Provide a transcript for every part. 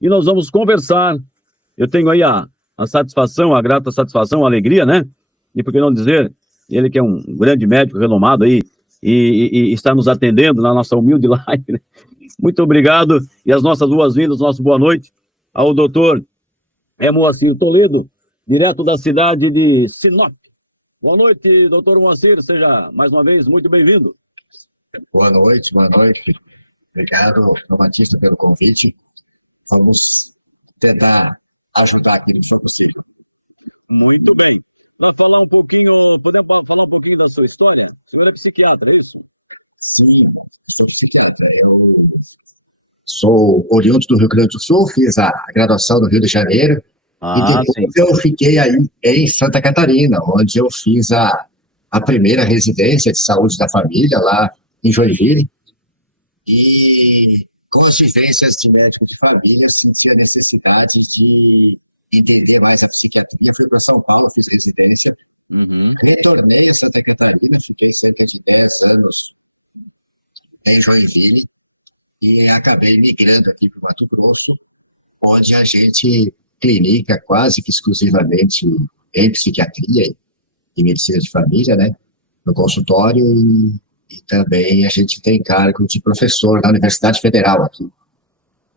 e nós vamos conversar. Eu tenho aí a satisfação, a grata satisfação, a alegria, né? E por que não dizer, ele que é um grande médico renomado aí e está nos atendendo na nossa humilde live, né? Muito obrigado e as nossas boas-vindas, nossa boa noite ao doutor Moacir Toledo, direto da cidade de Sinop. Boa noite, doutor Moacir, seja mais uma vez muito bem-vindo. Boa noite, boa noite. Obrigado, Batista, pelo convite. Vamos tentar ajudar aqui no que for possível. Muito bem. Para falar um pouquinho, podemos falar um pouquinho da sua história? O senhor é psiquiatra, é isso? Sim, sou psiquiatra. Eu sou oriundo do Rio Grande do Sul, fiz a graduação no Rio de Janeiro, e depois eu fiquei aí em Santa Catarina, onde eu fiz a primeira residência de saúde da família, lá em Joinville. E com as vivências de médico de família, senti a necessidade de entender mais a psiquiatria. Fui para São Paulo, fiz residência. Retornei a Santa Catarina, fiquei cerca de 10 anos em Joinville e acabei migrando aqui para o Mato Grosso, onde a gente clinica quase que exclusivamente em psiquiatria e medicina de família, né, no consultório, e também a gente tem cargo de professor na Universidade Federal aqui.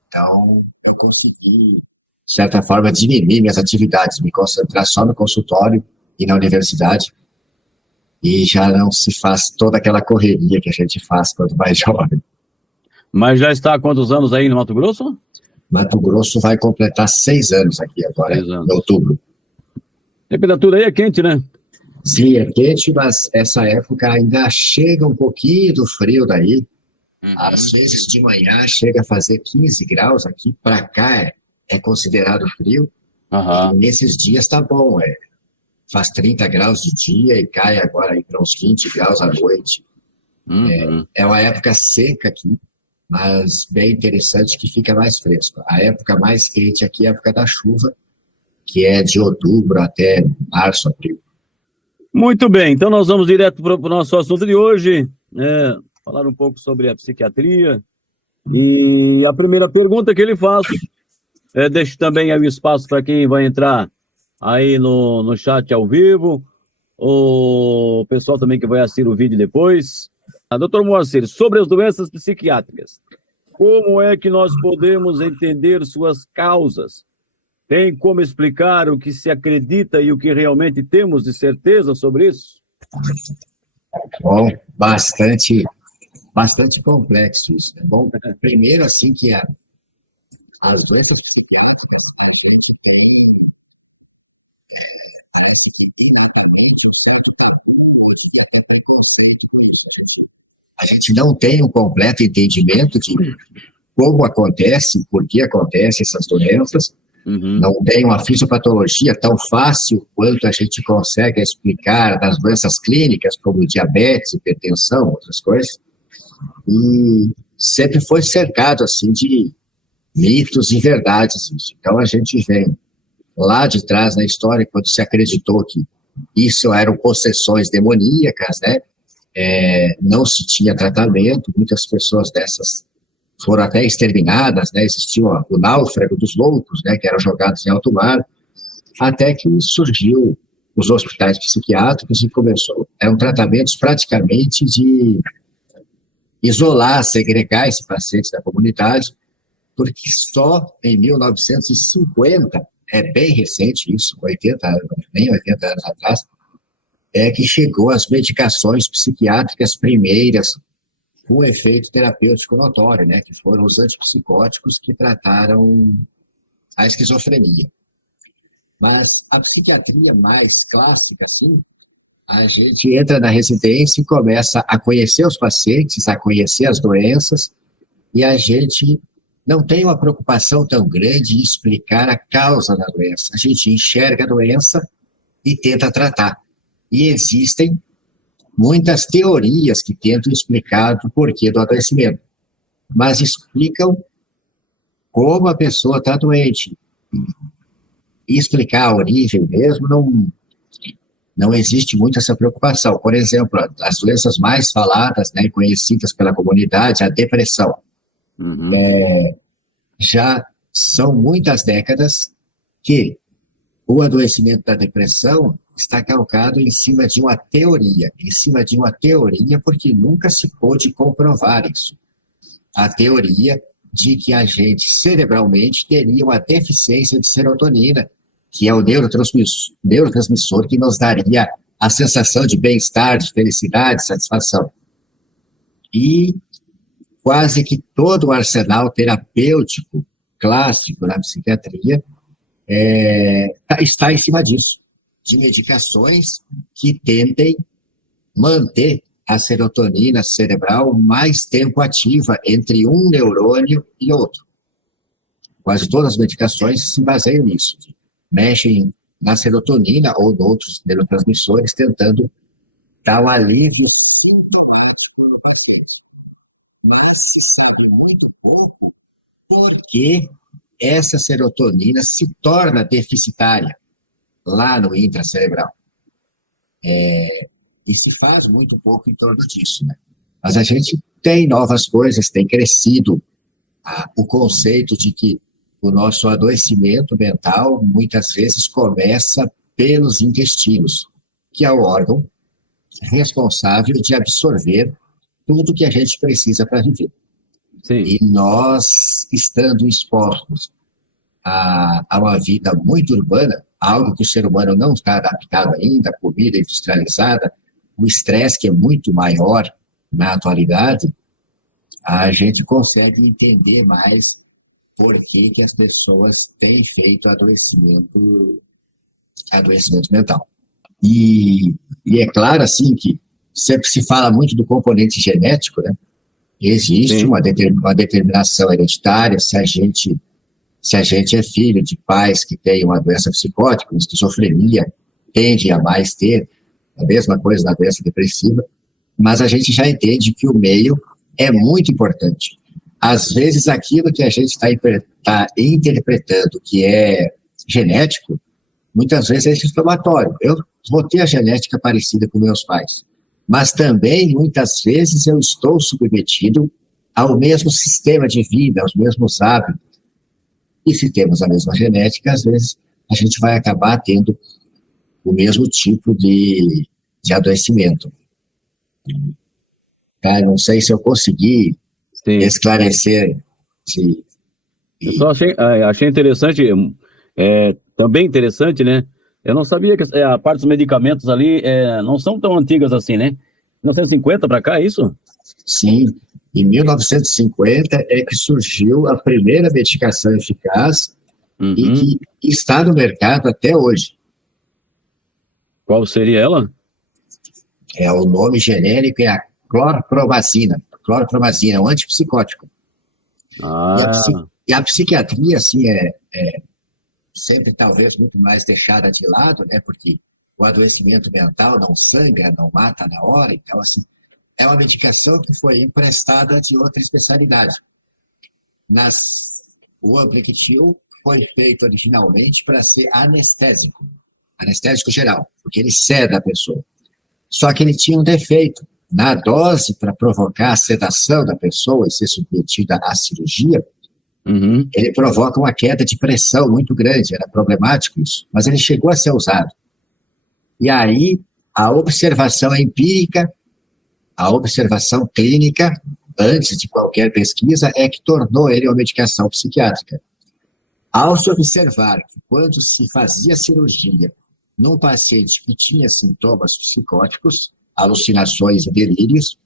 Então, eu consegui, de certa forma, diminuir minhas atividades, me concentrar só no consultório e na universidade, e já não se faz toda aquela correria que a gente faz quando mais jovem. Mas já está há quantos anos aí no Mato Grosso? Mato Grosso vai completar 6 anos aqui agora, em outubro. A temperatura aí é quente, né? Sim, é quente, mas essa época ainda chega um pouquinho do frio daí. Às vezes de manhã chega a fazer 15 graus aqui, para cá é considerado frio. E nesses dias tá bom, faz 30 graus de dia e cai agora aí para uns 20 graus à noite. É uma época seca aqui, mas bem interessante, que fica mais fresco. A época mais quente aqui é a época da chuva, que é de outubro até março, abril. Muito bem, então nós vamos direto para o nosso assunto de hoje, falar um pouco sobre a psiquiatria. E a primeira pergunta que ele faz, deixo também aí o espaço para quem vai entrar aí no chat ao vivo, o pessoal também que vai assistir o vídeo depois. Doutor Moacir, sobre as doenças psiquiátricas, como é que nós podemos entender suas causas? Tem como explicar o que se acredita e o que realmente temos de certeza sobre isso? Bom, bastante complexo isso. Bom, primeiro, assim, que as doenças... A gente não tem um completo entendimento de como acontece, por que acontecem essas doenças. Não tem uma fisiopatologia tão fácil quanto a gente consegue explicar das doenças clínicas, como diabetes, hipertensão, outras coisas. E sempre foi cercado, assim, de mitos e verdades. Então, a gente vem lá de trás na história, quando se acreditou que isso eram possessões demoníacas, né? Não se tinha tratamento, muitas pessoas dessas foram até exterminadas, né? Existia o náufrago dos loucos, né? Que eram jogados em alto mar, até que surgiu os hospitais psiquiátricos e eram tratamentos praticamente de isolar, segregar esse paciente da comunidade, porque só em 1950, é bem recente isso, 80 anos, nem 80 anos atrás, que chegou as medicações psiquiátricas primeiras com efeito terapêutico notório, né, que foram os antipsicóticos que trataram a esquizofrenia. Mas a psiquiatria mais clássica, assim, a gente entra na residência e começa a conhecer os pacientes, a conhecer as doenças, e a gente não tem uma preocupação tão grande em explicar a causa da doença. A gente enxerga a doença e tenta tratar. E existem muitas teorias que tentam explicar o porquê do adoecimento, mas explicam como a pessoa está doente. E explicar a origem mesmo, não existe muito essa preocupação. Por exemplo, as doenças mais faladas, né, e conhecidas pela comunidade, a depressão. Já são muitas décadas que o adoecimento da depressão está calcado em cima de uma teoria, porque nunca se pôde comprovar isso. A teoria de que a gente cerebralmente teria uma deficiência de serotonina, que é o neurotransmissor que nos daria a sensação de bem-estar, de felicidade, satisfação. E quase que todo o arsenal terapêutico clássico na psiquiatria está em cima disso, de medicações que tentem manter a serotonina cerebral mais tempo ativa entre um neurônio e outro. Quase todas as medicações se baseiam nisso, mexem na serotonina ou em outros neurotransmissores, tentando dar um alívio sintomático no paciente. Mas se sabe muito pouco por que essa serotonina se torna deficitária lá no intracerebral. E se faz muito pouco em torno disso, né? Mas a gente tem novas coisas, tem crescido o conceito de que o nosso adoecimento mental muitas vezes começa pelos intestinos, que é o órgão responsável de absorver tudo que a gente precisa para viver. Sim. E nós, estando expostos a uma vida muito urbana, algo que o ser humano não está adaptado ainda, comida industrializada, o estresse que é muito maior na atualidade, a gente consegue entender mais por que as pessoas têm feito adoecimento mental. E é claro, assim, que sempre se fala muito do componente genético, né? Existe uma determinação hereditária, se a gente é filho de pais que têm uma doença psicótica, uma esquizofrenia, tende a mais ter a mesma coisa na doença depressiva, mas a gente já entende que o meio é muito importante. Às vezes, aquilo que a gente está interpretando que é genético, muitas vezes é inflamatório. Eu vou ter a genética parecida com meus pais, mas também, muitas vezes, eu estou submetido ao mesmo sistema de vida, aos mesmos hábitos. E se temos a mesma genética, às vezes, a gente vai acabar tendo o mesmo tipo de adoecimento. Tá? Não sei se eu consegui esclarecer. Eu só achei interessante, também interessante, né? Eu não sabia que a parte dos medicamentos ali não são tão antigas assim, né? 1950 para cá, é isso? Sim, em 1950 é que surgiu a primeira medicação eficaz e que está no mercado até hoje. Qual seria ela? O nome genérico é a clorpromazina. Clorpromazina é um antipsicótico. E a psiquiatria, assim, sempre talvez muito mais deixada de lado, né? Porque o adoecimento mental não sangra, não mata na hora. Então, assim, é uma medicação que foi emprestada de outra especialidade. O Ampliquitil foi feito originalmente para ser anestésico geral, porque ele ceda a pessoa. Só que ele tinha um defeito. Na dose para provocar a sedação da pessoa e ser submetida à cirurgia, ele provoca uma queda de pressão muito grande, era problemático isso, mas ele chegou a ser usado. E aí, a observação empírica, a observação clínica, antes de qualquer pesquisa, é que tornou ele uma medicação psiquiátrica. Ao se observar que quando se fazia cirurgia num paciente que tinha sintomas psicóticos, alucinações e delírios,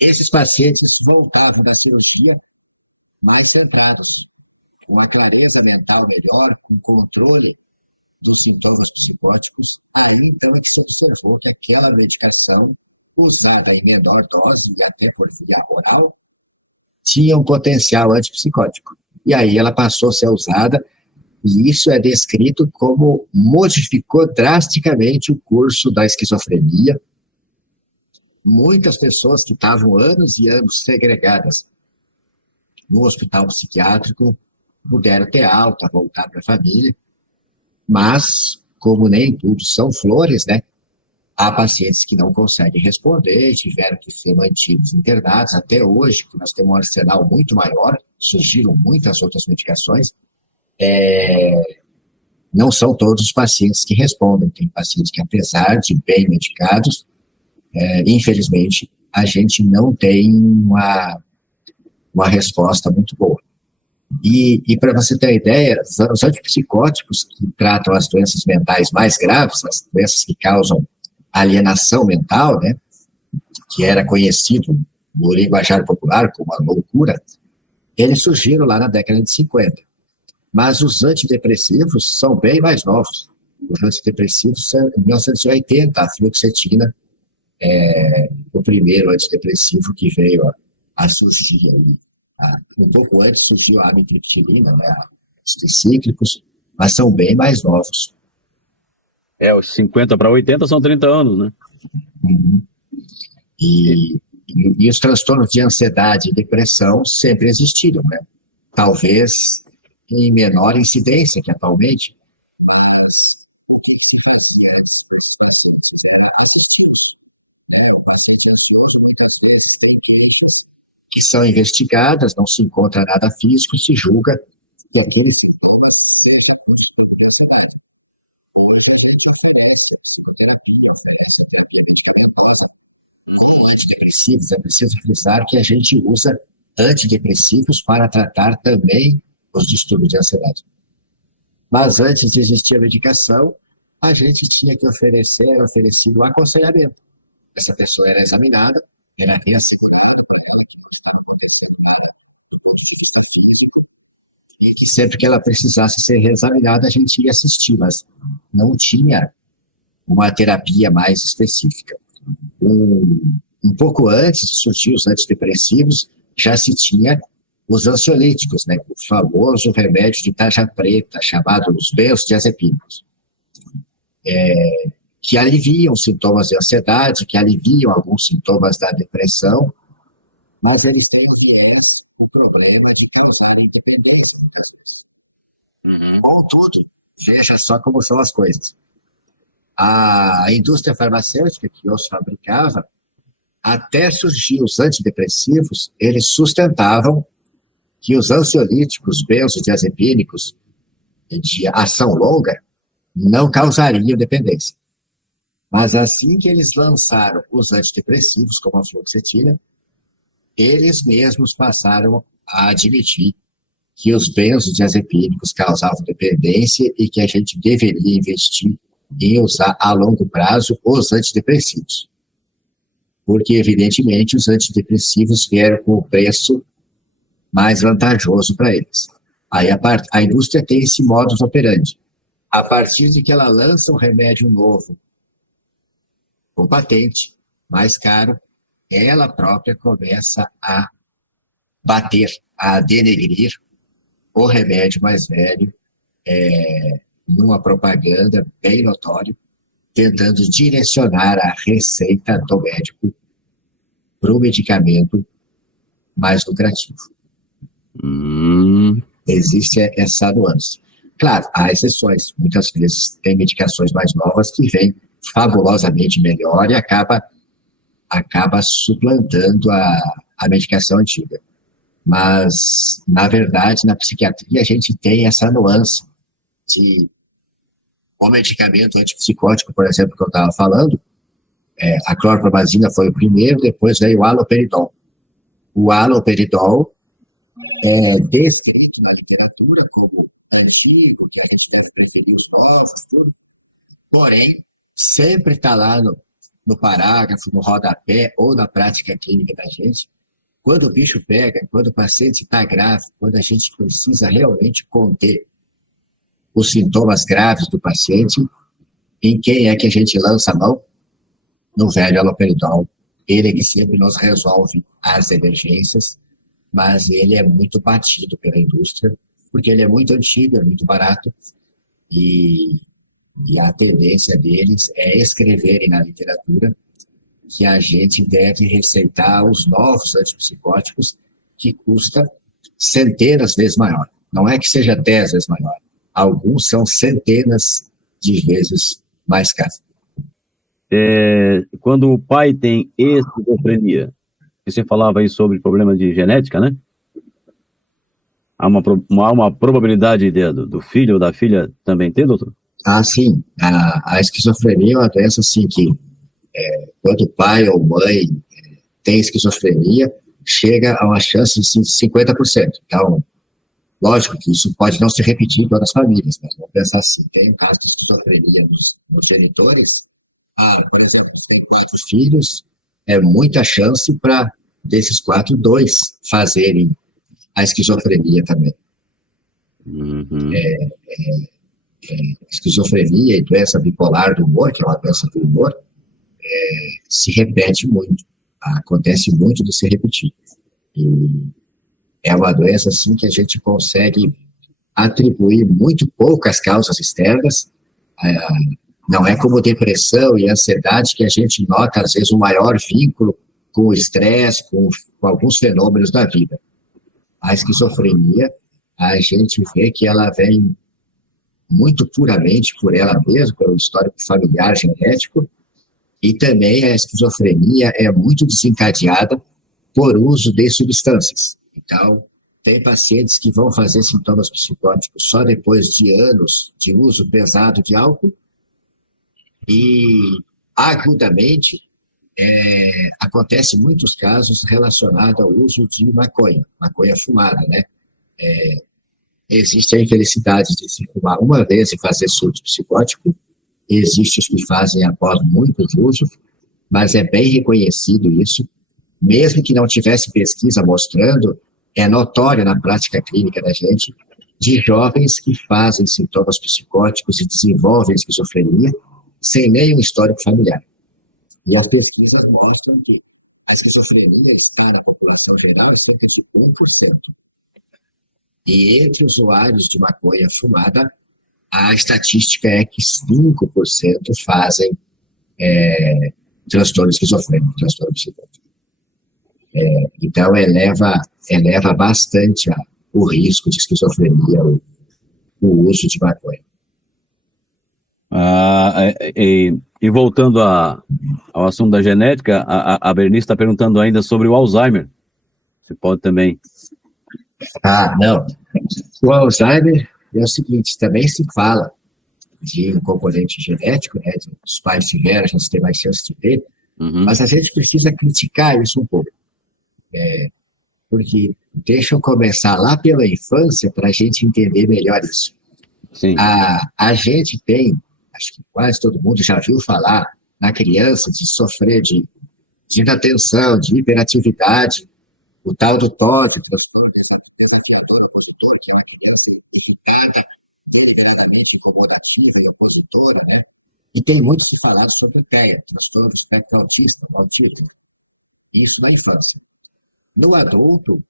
esses pacientes voltavam da cirurgia mais centrados, com uma clareza mental melhor, com controle dos sintomas psicóticos. Aí, então, é que se observou que aquela medicação, usada em menor dose e até por via oral, tinha um potencial antipsicótico. E aí ela passou a ser usada, e isso é descrito como modificou drasticamente o curso da esquizofrenia. Muitas pessoas que estavam anos e anos segregadas no hospital psiquiátrico puderam ter alta, voltar para a família, mas, como nem tudo são flores, né? há pacientes que não conseguem responder e tiveram que ser mantidos internados. Até hoje, que nós temos um arsenal muito maior, surgiram muitas outras medicações, não são todos os pacientes que respondem. Tem pacientes que, apesar de bem medicados, infelizmente, a gente não tem uma resposta muito boa. E para você ter uma ideia, os antipsicóticos que tratam as doenças mentais mais graves, as doenças que causam alienação mental, né, que era conhecido no linguajar popular como a loucura, eles surgiram lá na década de 50. Mas os antidepressivos são bem mais novos. Os antidepressivos são em 1980, a fluoxetina, o primeiro antidepressivo que veio a surgir. Um pouco antes surgiu a amitriptilina, né, os tricíclicos, mas são bem mais novos. Os 50 para 80 são 30 anos, né? Uhum. E os transtornos de ansiedade e depressão sempre existiram, né? Talvez em menor incidência que atualmente, mas que são investigadas, não se encontra nada físico, se julga que aqueles antidepressivos, é preciso frisar que a gente usa antidepressivos para tratar também os distúrbios de ansiedade. Mas antes de existir a medicação, a gente tinha que era oferecido o aconselhamento. Essa pessoa era examinada, era e sempre que ela precisasse ser reexaminada, a gente ia assistir, mas não tinha uma terapia mais específica. Um pouco antes de surgir os antidepressivos, já se tinha os ansiolíticos, né? O famoso remédio de tarja preta, chamado os benzodiazepínicos, que aliviam sintomas de ansiedade, que aliviam alguns sintomas da depressão, mas eles têm o problema de causar independência, muitas vezes. Contudo, veja só como são as coisas. A indústria farmacêutica que os fabricava, até surgir os antidepressivos, eles sustentavam que os ansiolíticos benzodiazepínicos de ação longa não causariam dependência. Mas assim que eles lançaram os antidepressivos, como a fluoxetina, eles mesmos passaram a admitir que os benzodiazepínicos causavam dependência e que a gente deveria investir em usar a longo prazo os antidepressivos. Porque, evidentemente, os antidepressivos vieram com o preço mais vantajoso para eles. Aí a indústria tem esse modus operandi. A partir de que ela lança um remédio novo, com patente, mais caro, ela própria começa a bater, a denegrir o remédio mais velho, numa propaganda bem notória, tentando direcionar a receita do médico para o medicamento mais lucrativo. Existe essa nuance. Claro, há exceções. Muitas vezes tem medicações mais novas que vêm fabulosamente melhor e acaba suplantando a medicação antiga. Mas, na verdade, na psiquiatria, a gente tem essa nuance de o medicamento antipsicótico, por exemplo, que eu estava falando, a clorpromazina foi o primeiro, depois veio o haloperidol. O haloperidol é descrito na literatura como antigo, que a gente deve preferir os novos, tudo. Porém, sempre está lá no parágrafo, no rodapé ou na prática clínica da gente, quando o bicho pega, quando o paciente está grave, quando a gente precisa realmente conter os sintomas graves do paciente, em quem é que a gente lança a mão? No velho haloperidol. Ele é que sempre nos resolve as emergências, mas ele é muito batido pela indústria, porque ele é muito antigo, é muito barato, e a tendência deles é escreverem na literatura que a gente deve receitar os novos antipsicóticos, que custa centenas de vezes maior. Não é que seja 10 vezes maior. Alguns são centenas de vezes mais caros. quando o pai tem esquizofrenia, você falava aí sobre problema de genética, né? Há uma probabilidade do filho ou da filha também ter, doutor? Ah, sim, a esquizofrenia é uma doença, assim, que quando pai ou mãe tem esquizofrenia, chega a uma chance de 50%. Então, lógico que isso pode não se repetir em todas as famílias, mas vamos pensar assim, tem um caso de esquizofrenia nos genitores, os filhos, é muita chance para, desses quatro, dois fazerem a esquizofrenia também. Uhum. Esquizofrenia e doença bipolar do humor, que é uma doença do humor, se repete muito. Acontece muito de se repetir. E é uma doença, assim, que a gente consegue atribuir muito poucas causas externas. Não é como depressão e ansiedade que a gente nota, às vezes, um maior vínculo com o estresse, com alguns fenômenos da vida. A esquizofrenia, a gente vê que ela vem muito puramente por ela mesma, pelo histórico familiar genético, e também a esquizofrenia é muito desencadeada por uso de substâncias. Então, tem pacientes que vão fazer sintomas psicóticos só depois de anos de uso pesado de álcool e, agudamente, acontece muitos casos relacionados ao uso de maconha fumada, né? Existe a infelicidade de se fumar uma vez e fazer surto psicótico, existe os que fazem após muitos usos, mas é bem reconhecido isso, mesmo que não tivesse pesquisa mostrando, é notório na prática clínica da gente, de jovens que fazem sintomas psicóticos e desenvolvem esquizofrenia sem nenhum histórico familiar. E as pesquisas mostram que a esquizofrenia está na população geral em cerca de 1%. E entre usuários de maconha fumada, a estatística é que 5% fazem transtorno esquizofrênico, transtorno psicótico. Então, eleva bastante o risco de esquizofrenia, o uso de maconha. E voltando ao assunto da genética, a Bernice está perguntando ainda sobre o Alzheimer. Você pode também. Não. O Alzheimer é o seguinte, também se fala de um componente genético, né, os pais tiveram, a gente tem mais chance de ter, mas a gente precisa criticar isso um pouco. Porque deixa eu começar lá pela infância para a gente entender melhor isso. Sim. A gente tem, acho que quase todo mundo já viu falar, na criança, de sofrer de inatenção, de hiperatividade, o tal do TOD, que é uma criança irritada, extremamente incomodativa e opositora, né? E tem muito que falar sobre o TEA, transtorno do espectro autista, o autismo. Isso na infância. No adulto,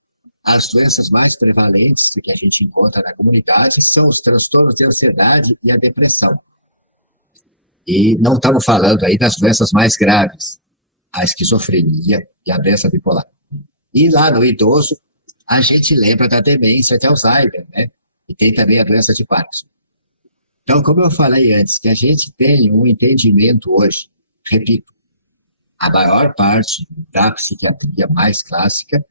as doenças mais prevalentes que a gente encontra na comunidade são os transtornos de ansiedade e a depressão. E não estamos falando aí das doenças mais graves, a esquizofrenia e a doença bipolar. E lá no idoso, a gente lembra da demência de Alzheimer, né? E tem também a doença de Parkinson. Então, como eu falei antes, que a gente tem um entendimento hoje, repito, a maior parte da psiquiatria mais clássica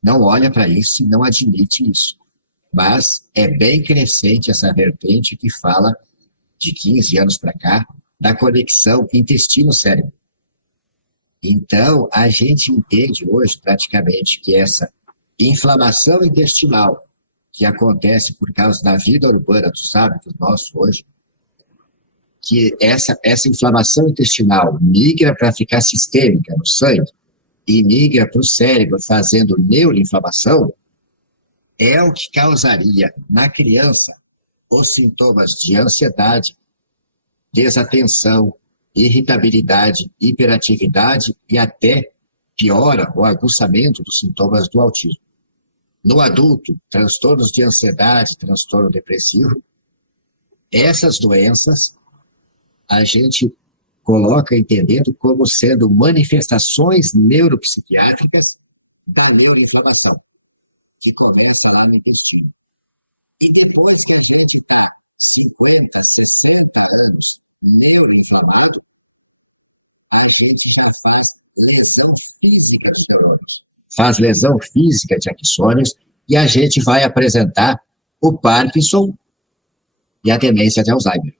não olha para isso e não admite isso. Mas é bem crescente essa vertente que fala, de 15 anos para cá, da conexão intestino-cérebro. Então, a gente entende hoje, praticamente, que essa inflamação intestinal que acontece por causa da vida urbana, dos hábitos nossos hoje, que essa inflamação intestinal migra para ficar sistêmica no sangue e migra para o cérebro fazendo neuroinflamação, é o que causaria na criança os sintomas de ansiedade, desatenção, irritabilidade, hiperatividade e até piora o aguçamento dos sintomas do autismo. No adulto, transtornos de ansiedade, transtorno depressivo, essas doenças a gente coloca entendendo como sendo manifestações neuropsiquiátricas da neuroinflamação, que começa lá no intestino. E depois que a gente está 50, 60 anos neuroinflamado, a gente já faz lesão física dos neurônios. Faz lesão física de axônios e a gente vai apresentar o Parkinson e a demência de Alzheimer.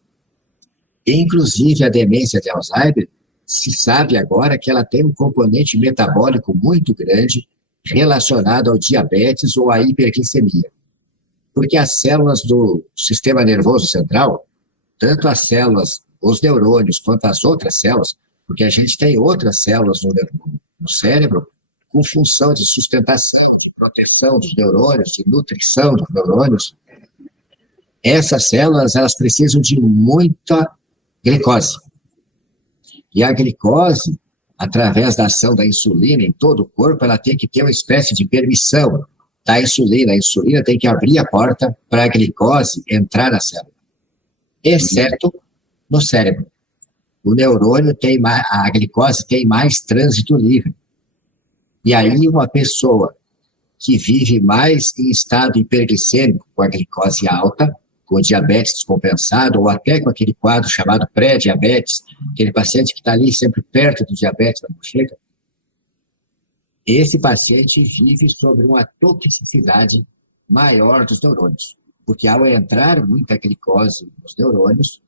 Inclusive, a demência de Alzheimer, se sabe agora que ela tem um componente metabólico muito grande relacionado ao diabetes ou à hiperglicemia. Porque as células do sistema nervoso central, tanto as células, os neurônios, quanto as outras células, porque a gente tem outras células no cérebro com função de sustentação, de proteção dos neurônios, de nutrição dos neurônios. Essas células, elas precisam de muita glicose. E a glicose, através da ação da insulina em todo o corpo, ela tem que ter uma espécie de permissão da insulina. A insulina tem que abrir a porta para a glicose entrar na célula, exceto no cérebro. O neurônio tem mais, a glicose tem mais trânsito livre. E aí uma pessoa que vive mais em estado hiperglicêmico, com a glicose alta, com diabetes descompensado, ou até com aquele quadro chamado pré-diabetes, aquele paciente que está ali sempre perto do diabetes, mas não chega, esse paciente vive sobre uma toxicidade maior dos neurônios, porque ao entrar muita glicose nos neurônios,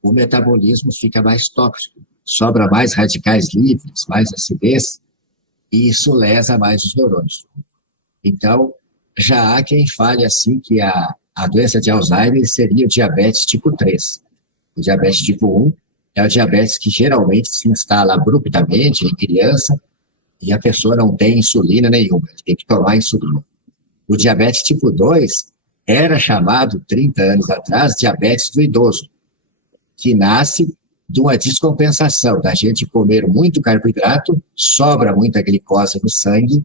o metabolismo fica mais tóxico, sobra mais radicais livres, mais acidez, e isso lesa mais os neurônios. Então, já há quem fale assim que a doença de Alzheimer seria o diabetes tipo 3. O diabetes tipo 1 é o diabetes que geralmente se instala abruptamente em criança e a pessoa não tem insulina nenhuma, tem que tomar insulina. O diabetes tipo 2 era chamado, 30 anos atrás, diabetes do idoso, que nasce de uma descompensação da gente comer muito carboidrato, sobra muita glicose no sangue,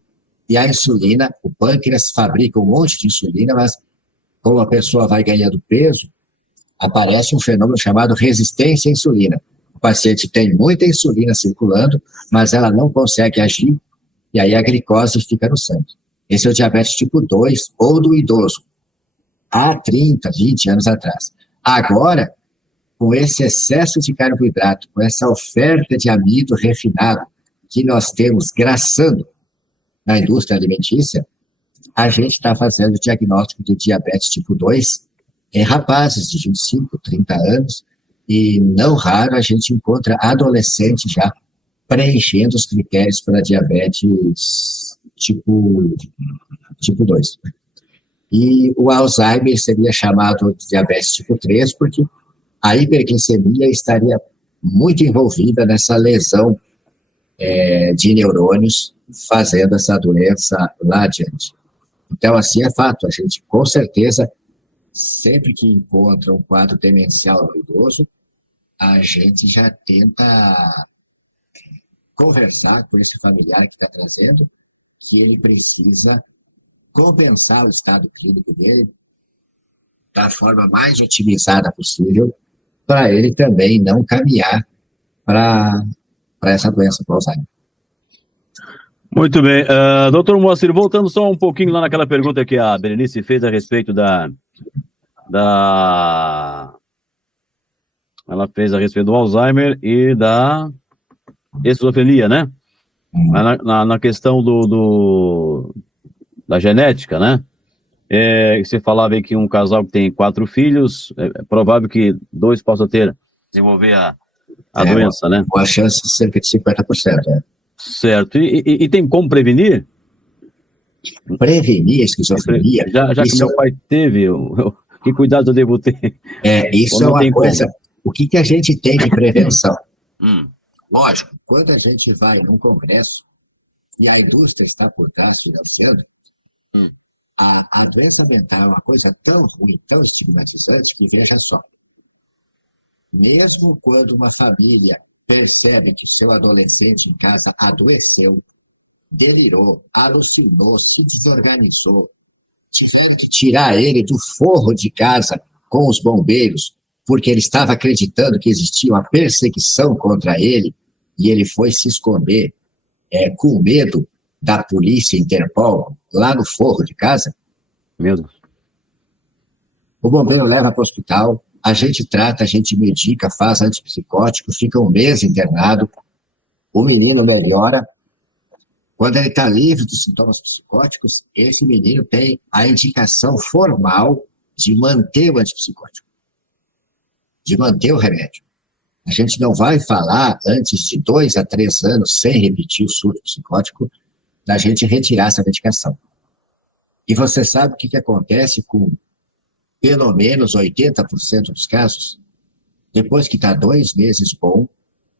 e a insulina, o pâncreas fabrica um monte de insulina, mas como a pessoa vai ganhando peso, aparece um fenômeno chamado resistência à insulina. O paciente tem muita insulina circulando, mas ela não consegue agir, e aí a glicose fica no sangue. Esse é o diabetes tipo 2 ou do idoso, há 30, 20 anos atrás. Agora, com esse excesso de carboidrato, com essa oferta de amido refinado que nós temos graçando na indústria alimentícia, a gente está fazendo o diagnóstico de diabetes tipo 2 em rapazes de 25, 30 anos, e não raro a gente encontra adolescentes já preenchendo os critérios para diabetes tipo 2. E o Alzheimer seria chamado de diabetes tipo 3, porque a hiperglicemia estaria muito envolvida nessa lesão de neurônios, fazendo essa doença lá adiante. Então, assim, é fato, a gente, com certeza, sempre que encontra um quadro demencial no idoso, a gente já tenta conversar com esse familiar que está trazendo, que ele precisa compensar o estado clínico dele da forma mais otimizada possível, para ele também não caminhar para essa doença, para o Alzheimer. Muito bem. Doutor Moacir, voltando só um pouquinho lá naquela pergunta que a Berenice fez a respeito ela fez a respeito do Alzheimer e da esquizofrenia, né? Na questão da genética, né? Você falava aí que um casal que tem 4 filhos, é provável que 2 possam desenvolver a doença, né? Com a chance de cerca de 50%, né? Certo. E tem como prevenir? Prevenir a esquizofrenia? Já que meu pai teve, que cuidado eu devo ter? Isso é uma coisa... Como? O que a gente tem de prevenção? Lógico, quando a gente vai num congresso e a indústria está por trás financiando, a doença mental é uma coisa tão ruim, tão estigmatizante, que veja só. Mesmo quando uma família percebe que seu adolescente em casa adoeceu, delirou, alucinou, se desorganizou, tiveram que tirar ele do forro de casa com os bombeiros, porque ele estava acreditando que existia uma perseguição contra ele, e ele foi se esconder com medo da polícia Interpol lá no forro de casa. Meu Deus. O bombeiro leva para o hospital, a gente trata, a gente medica, faz antipsicótico, fica um mês internado, o menino melhora. Quando ele está livre dos sintomas psicóticos, esse menino tem a indicação formal de manter o antipsicótico, de manter o remédio. A gente não vai falar, antes de 2 a 3 anos, sem repetir o surto psicótico, da gente retirar essa medicação. E você sabe o que acontece com pelo menos 80% dos casos? Depois que está 2 meses bom,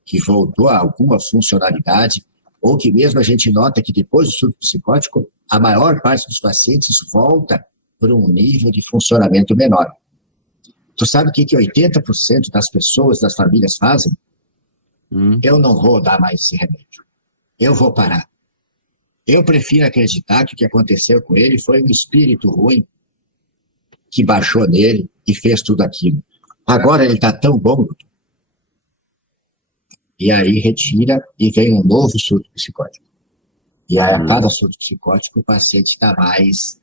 que voltou a alguma funcionalidade, ou que mesmo a gente nota que depois do surto psicótico, a maior parte dos pacientes volta para um nível de funcionamento menor. Tu sabe o que 80% das pessoas, das famílias fazem? Eu não vou dar mais esse remédio. Eu vou parar. Eu prefiro acreditar que o que aconteceu com ele foi um espírito ruim que baixou nele e fez tudo aquilo. Agora ele está tão bom. E aí retira e vem um novo surto psicótico. E aí a cada surto psicótico o paciente está mais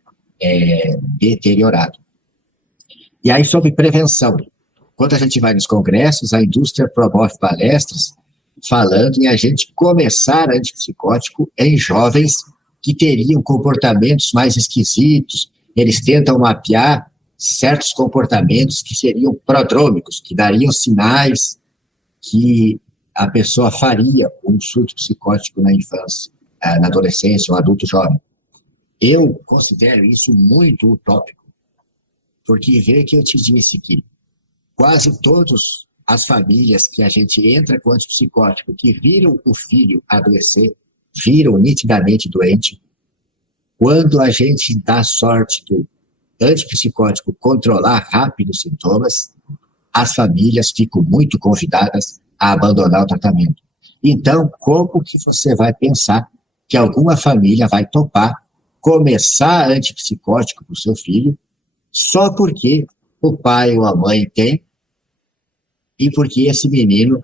deteriorado. E aí sobre prevenção. Quando a gente vai nos congressos, a indústria promove palestras falando em a gente começar antipsicótico em jovens que teriam comportamentos mais esquisitos. Eles tentam mapear certos comportamentos que seriam prodrômicos, que dariam sinais que a pessoa faria um surto psicótico na infância, na adolescência, ou adulto jovem. Eu considero isso muito utópico, porque vê que eu te disse que quase todas as famílias que a gente entra com antipsicótico, que viram o filho adoecer, viram nitidamente doente, quando a gente dá sorte do antipsicótico controlar rápido os sintomas, as famílias ficam muito convidadas a abandonar o tratamento. Então, como que você vai pensar que alguma família vai topar começar antipsicótico para o seu filho só porque o pai ou a mãe tem e porque esse menino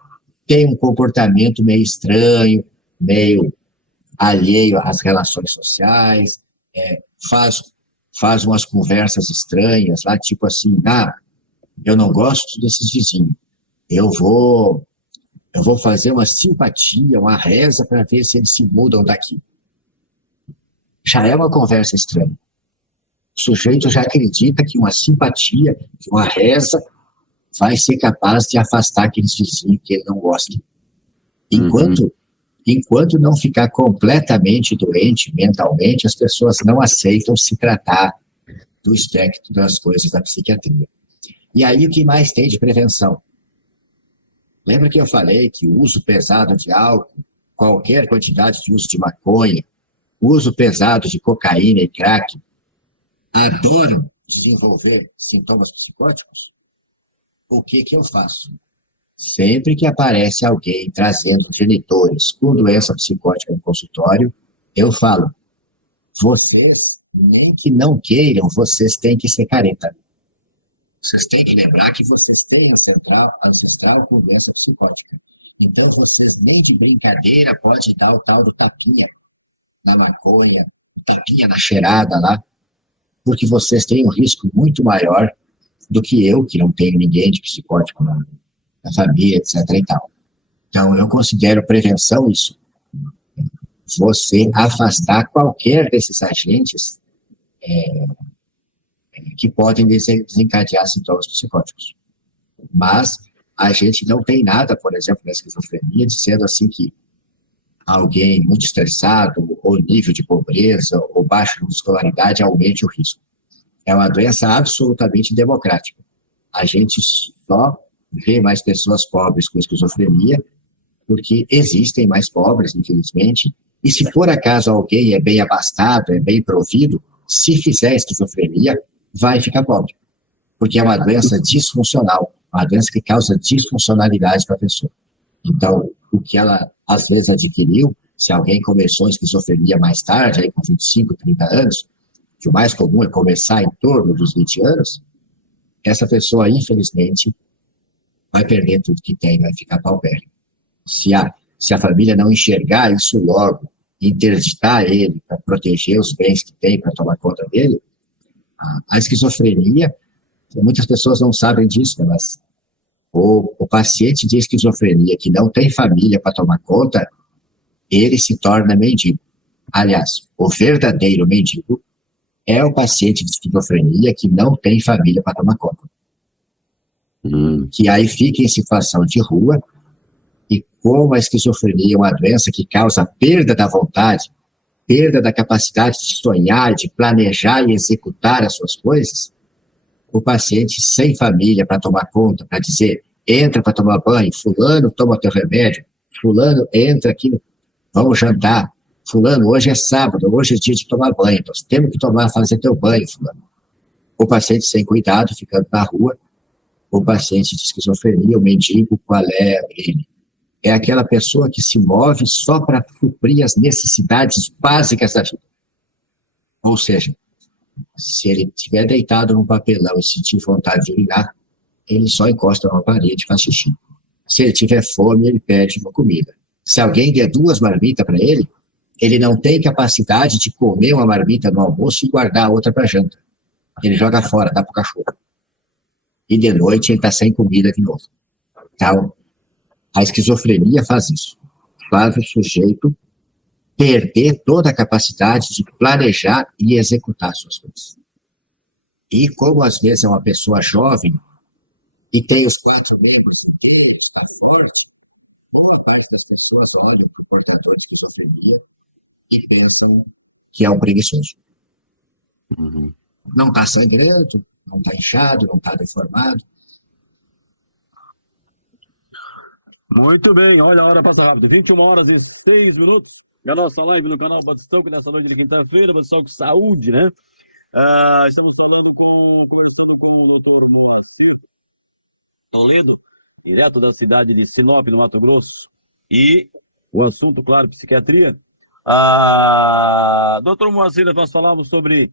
tem um comportamento meio estranho, meio alheio às relações sociais, faz umas conversas estranhas lá, tipo assim, eu não gosto desses vizinhos, eu vou fazer uma simpatia, uma reza para ver se eles se mudam daqui. Já é uma conversa estranha. O sujeito já acredita que uma simpatia, que uma reza, vai ser capaz de afastar aqueles vizinhos que ele não gosta. Enquanto não ficar completamente doente mentalmente, as pessoas não aceitam se tratar do espectro das coisas da psiquiatria. E aí o que mais tem de prevenção? Lembra que eu falei que o uso pesado de álcool, qualquer quantidade de uso de maconha, uso pesado de cocaína e crack, adoram desenvolver sintomas psicóticos? O que eu faço? Sempre que aparece alguém trazendo genitores com doença psicótica no consultório, eu falo, vocês, nem que não queiram, vocês têm que ser careta. Vocês têm que lembrar que vocês têm ancestral com doença psicótica. Então, vocês nem de brincadeira podem dar o tal do tapinha na maconha, tapinha na cheirada lá, porque vocês têm um risco muito maior do que eu, que não tenho ninguém de psicótico na família, etc. e tal. Então, eu considero prevenção isso. Você afastar qualquer desses agentes que podem desencadear sintomas psicóticos. Mas a gente não tem nada, por exemplo, na esquizofrenia, dizendo assim que alguém muito estressado, ou nível de pobreza, ou baixa muscularidade aumente o risco. É uma doença absolutamente democrática. A gente só vê mais pessoas pobres com esquizofrenia, porque existem mais pobres, infelizmente, e se por acaso alguém é bem abastado, é bem provido, se fizer esquizofrenia, vai ficar pobre, porque é uma doença disfuncional, uma doença que causa disfuncionalidade para a pessoa. Então, o que ela às vezes adquiriu, se alguém começou a esquizofrenia mais tarde, aí com 25, 30 anos, que o mais comum é começar em torno dos 20 anos, essa pessoa, infelizmente, vai perder tudo que tem, vai ficar paupérrimo. Se a família não enxergar isso logo, interditar ele para proteger os bens que tem, para tomar conta dele, a esquizofrenia, muitas pessoas não sabem disso, né, mas o paciente de esquizofrenia que não tem família para tomar conta, ele se torna mendigo. Aliás, o verdadeiro mendigo é o paciente de esquizofrenia que não tem família para tomar conta. Que aí fica em situação de rua, e como a esquizofrenia é uma doença que causa perda da vontade, perda da capacidade de sonhar, de planejar e executar as suas coisas, o paciente sem família para tomar conta, para dizer, entra para tomar banho, fulano toma teu remédio, fulano entra aqui, vamos jantar, fulano, hoje é sábado, hoje é dia de tomar banho, nós temos que fazer teu banho, fulano. O paciente sem cuidado, ficando na rua, o paciente de esquizofrenia, o mendigo, qual é ele? É aquela pessoa que se move só para suprir as necessidades básicas da vida. Ou seja, se ele estiver deitado num papelão e sentir vontade de urinar, ele só encosta numa parede e faz xixi. Se ele tiver fome, ele pede uma comida. Se alguém der 2 marmitas para ele, ele não tem capacidade de comer uma marmita no almoço e guardar a outra para janta. Ele joga fora, dá para o cachorro. E de noite ele está sem comida de novo. Então, a esquizofrenia faz isso. Faz o sujeito perder toda a capacidade de planejar e executar suas coisas. E como às vezes é uma pessoa jovem e tem os 4 membros inteiros, está forte, uma parte das pessoas olham para o portador de esquizofrenia e pensam que é um preguiçoso. Não está sangrando, não está inchado, não está deformado. Muito bem, olha a hora passa rápido. 21h06. A nossa live no canal Batistão, que nessa noite de quinta-feira, pessoal com saúde, né? Estamos conversando com o Dr. Moacir Toledo, direto da cidade de Sinop, no Mato Grosso. E o assunto, claro, psiquiatria. Dr. Moacir, nós falávamos sobre...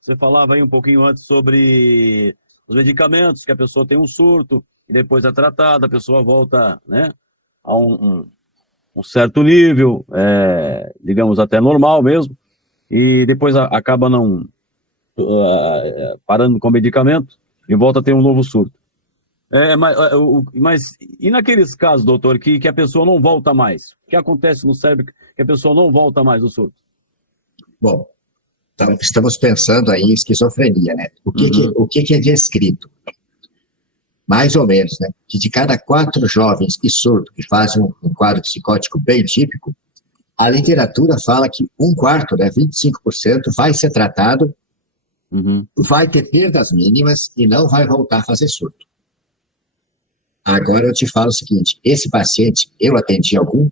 Você falava aí um pouquinho antes sobre os medicamentos, que a pessoa tem um surto, e depois é tratada, a pessoa volta, né, a um certo nível, digamos até normal mesmo, e depois acaba não parando com o medicamento e volta a ter um novo surto. Mas e naqueles casos, doutor, que a pessoa não volta mais? O que acontece no cérebro que a pessoa não volta mais do surto? Bom, então estamos pensando aí em esquizofrenia, né? O que é descrito? Mais ou menos, né? Que de cada 4 jovens que surtam, que fazem um quadro psicótico bem típico, a literatura fala que 1/4, né, 25%, vai ser tratado, vai ter perdas mínimas e não vai voltar a fazer surto. Agora eu te falo o seguinte, esse paciente, eu atendi algum?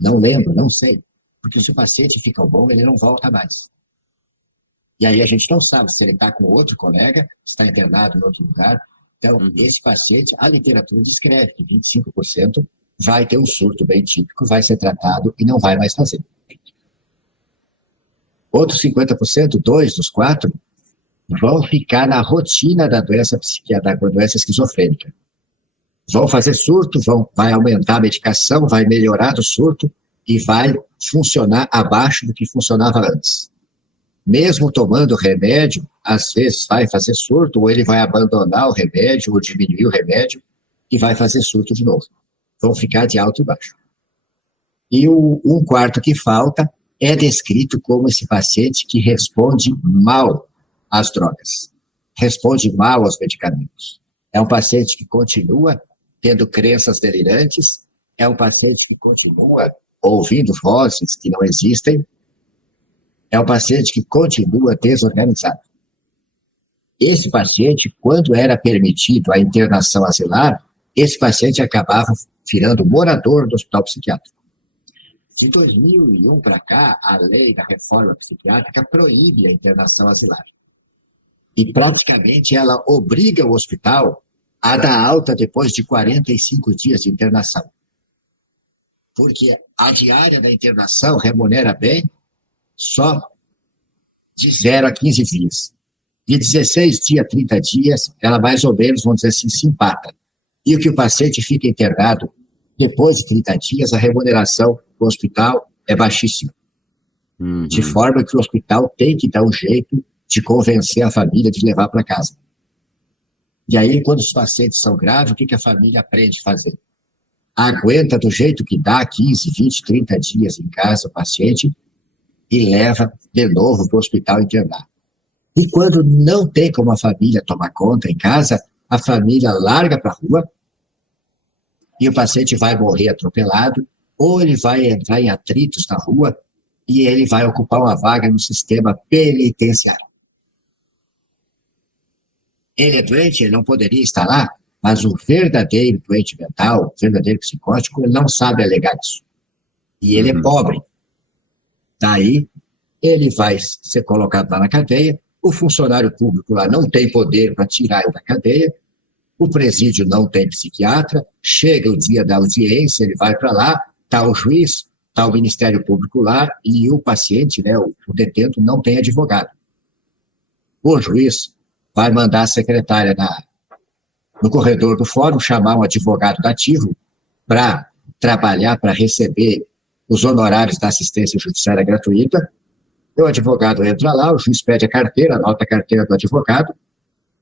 Não lembro, não sei. Porque se o paciente fica bom, ele não volta mais. E aí a gente não sabe se ele está com outro colega, está internado em outro lugar. Então, esse paciente, a literatura descreve que 25% vai ter um surto bem típico, vai ser tratado e não vai mais fazer. Outros 50%, 2 dos 4, vão ficar na rotina da doença psiquiátrica, da doença esquizofrênica. Vão fazer surto, vai aumentar a medicação, vai melhorar do surto e vai funcionar abaixo do que funcionava antes. Mesmo tomando remédio, às vezes vai fazer surto, ou ele vai abandonar o remédio, ou diminuir o remédio, e vai fazer surto de novo. Vão ficar de alto e baixo. E o 1/4 que falta é descrito como esse paciente que responde mal às drogas, responde mal aos medicamentos. É um paciente que continua tendo crenças delirantes, é um paciente que continua ouvindo vozes que não existem, é um paciente que continua desorganizado. Esse paciente, quando era permitido a internação asilar, esse paciente acabava virando morador do hospital psiquiátrico. De 2001 para cá, a lei da reforma psiquiátrica proíbe a internação asilar. E praticamente ela obriga o hospital a dar alta depois de 45 dias de internação. Porque a diária da internação remunera bem só de 0 a 15 dias. De 16 dias a 30 dias, ela mais ou menos, vamos dizer assim, se empata. E o que o paciente fica internado, depois de 30 dias, a remuneração do hospital é baixíssima. De forma que o hospital tem que dar um jeito de convencer a família de levar para casa. E aí, quando os pacientes são graves, o que a família aprende a fazer? aguenta do jeito que dá, 15, 20, 30 dias em casa o paciente e leva de novo para o hospital internar. E quando não tem como a família tomar conta em casa, a família larga para a rua e o paciente vai morrer atropelado, ou ele vai entrar em atritos na rua e ele vai ocupar uma vaga no sistema penitenciário. Ele é doente, ele não poderia estar lá, mas o verdadeiro doente mental, o verdadeiro psicótico, ele não sabe alegar isso. E ele é pobre. Daí, ele vai ser colocado lá na cadeia, o funcionário público lá não tem poder para tirar ele da cadeia, o presídio não tem psiquiatra, chega o dia da audiência, ele vai para lá, está o juiz, está o Ministério Público lá, e o paciente, né, o detento, não tem advogado. O juiz vai mandar a secretária no corredor do fórum chamar um advogado dativo para trabalhar, para receber os honorários da assistência judiciária gratuita. O advogado entra lá, o juiz pede a carteira, anota a carteira do advogado,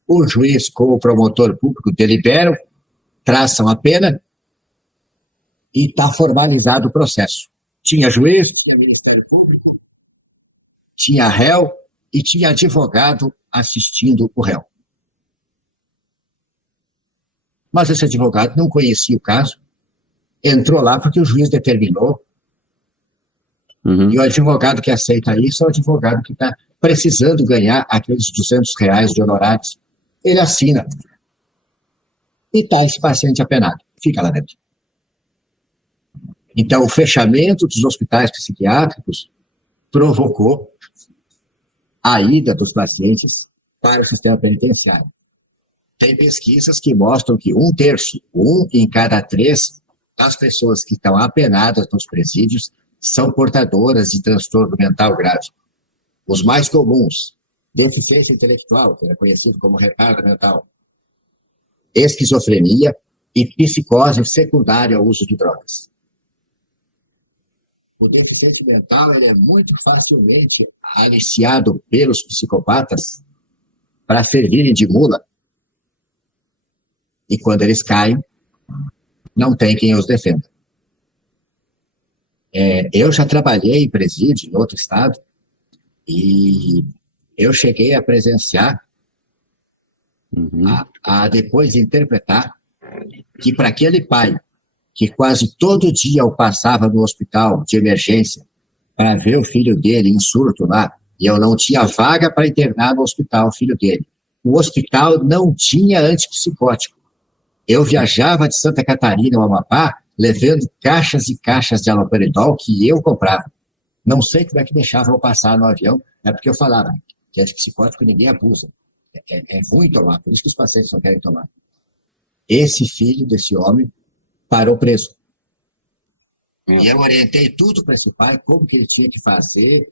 o juiz com o promotor público deliberam, traçam a pena e está formalizado o processo. Tinha juiz, tinha Ministério Público, tinha réu e tinha advogado assistindo o réu. Mas esse advogado não conhecia o caso, entrou lá porque o juiz determinou. E o advogado que aceita isso é o advogado que está precisando ganhar aqueles R$200 de honorários. Ele assina. E está esse paciente apenado. Fica lá dentro. Então, o fechamento dos hospitais psiquiátricos provocou a ida dos pacientes para o sistema penitenciário. Tem pesquisas que mostram que 1/3, 1 em cada 3 das pessoas que estão apenadas nos presídios são portadoras de transtorno mental grave. Os mais comuns, deficiência intelectual, que era conhecido como retardo mental, esquizofrenia e psicose secundária ao uso de drogas. O deficiente mental ele é muito facilmente aliciado pelos psicopatas para servirem de mula. E quando eles caem, não tem quem os defenda. Eu já trabalhei em presídio em outro estado e eu cheguei a presenciar, depois de interpretar, que para aquele pai que quase todo dia eu passava no hospital de emergência para ver o filho dele em surto lá, e eu não tinha vaga para internar no hospital o filho dele. O hospital não tinha antipsicótico. Eu viajava de Santa Catarina ao Amapá, levando caixas e caixas de haloperidol que eu comprava. Não sei como é que deixavam eu passar no avião, é porque eu falava que antipsicótico ninguém abusa. É ruim tomar, por isso que os pacientes não querem tomar. Esse filho desse homem parou preso. E eu orientei tudo para esse pai, como que ele tinha que fazer,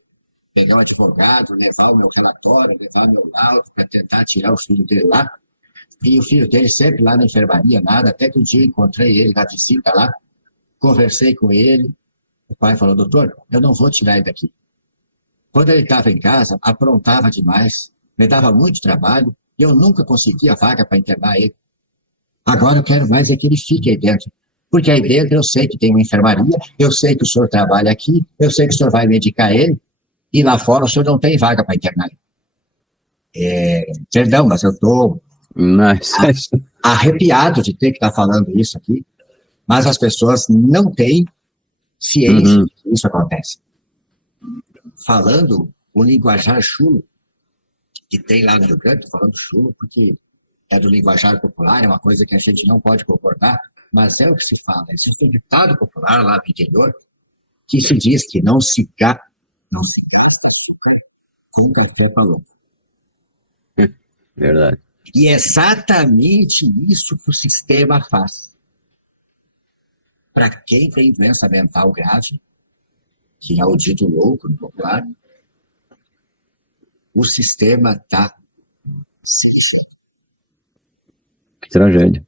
pegar um advogado, levar o meu relatório, levar o meu laudo, para tentar tirar o filho dele lá. E o filho dele sempre lá na enfermaria, nada, até que um dia encontrei ele na visita lá, conversei com ele, o pai falou, doutor, eu não vou tirar ele daqui. Quando ele estava em casa, aprontava demais, me dava muito trabalho, e eu nunca conseguia vaga para internar ele. Agora eu quero mais é que ele fique aí dentro, porque aí dentro eu sei que tem uma enfermaria, eu sei que o senhor trabalha aqui, eu sei que o senhor vai medicar ele, e lá fora o senhor não tem vaga para internar ele. Perdão, mas eu estou arrepiado de ter que estar falando isso aqui, mas as pessoas não têm ciência de que isso acontece. Falando o linguajar chulo, que tem lá no Rio Grande, falando chulo porque é do linguajar popular, é uma coisa que a gente não pode concordar, mas é o que se fala. Existe um ditado popular lá no interior que se diz que não se gasta açúcar com café para louco. Verdade. E é exatamente isso que o sistema faz. Para quem tem doença mental grave, que é o dito louco no popular, o sistema está... Que tragédia.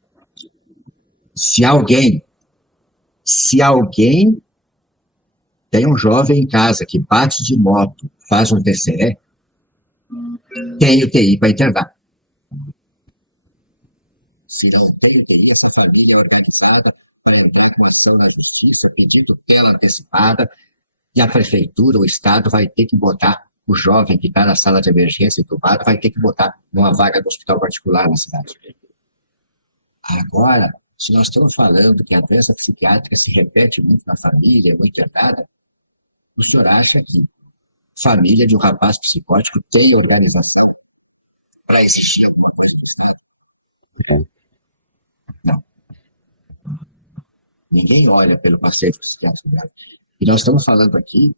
Se alguém tem um jovem em casa que bate de moto, faz um TCE, tem UTI para internar. Se não tem UTI, essa família é organizada para entrar com ação na justiça, pedindo tela antecipada, e a prefeitura, o Estado, vai ter que botar o jovem que está na sala de emergência entubado, vai ter que botar numa vaga do hospital particular na cidade. Agora, se nós estamos falando que a doença psiquiátrica se repete muito na família, é muito herdada, o senhor acha que família de um rapaz psicótico tem organização para exigir alguma coisa? Não. Ninguém olha pelo paciente psiquiátrico grave. E nós estamos falando aqui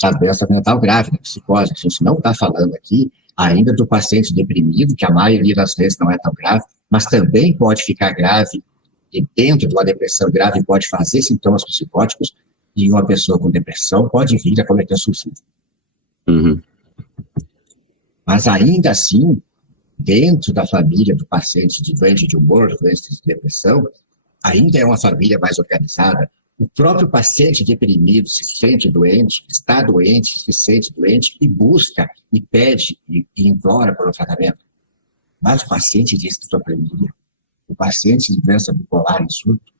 da doença mental grave, da psicose. A gente não está falando aqui ainda do paciente deprimido, que a maioria das vezes não é tão grave, mas também pode ficar grave e dentro de uma depressão grave pode fazer sintomas psicóticos e uma pessoa com depressão pode vir a cometer suicídio. Uhum. Mas ainda assim, dentro da família do paciente de doente de humor, doente de depressão, ainda é uma família mais organizada. O próprio paciente deprimido se sente doente, está doente, se sente doente e busca, e pede, e implora por um tratamento. Mas o paciente de esquizofrenia, o paciente de doença bipolar e surto,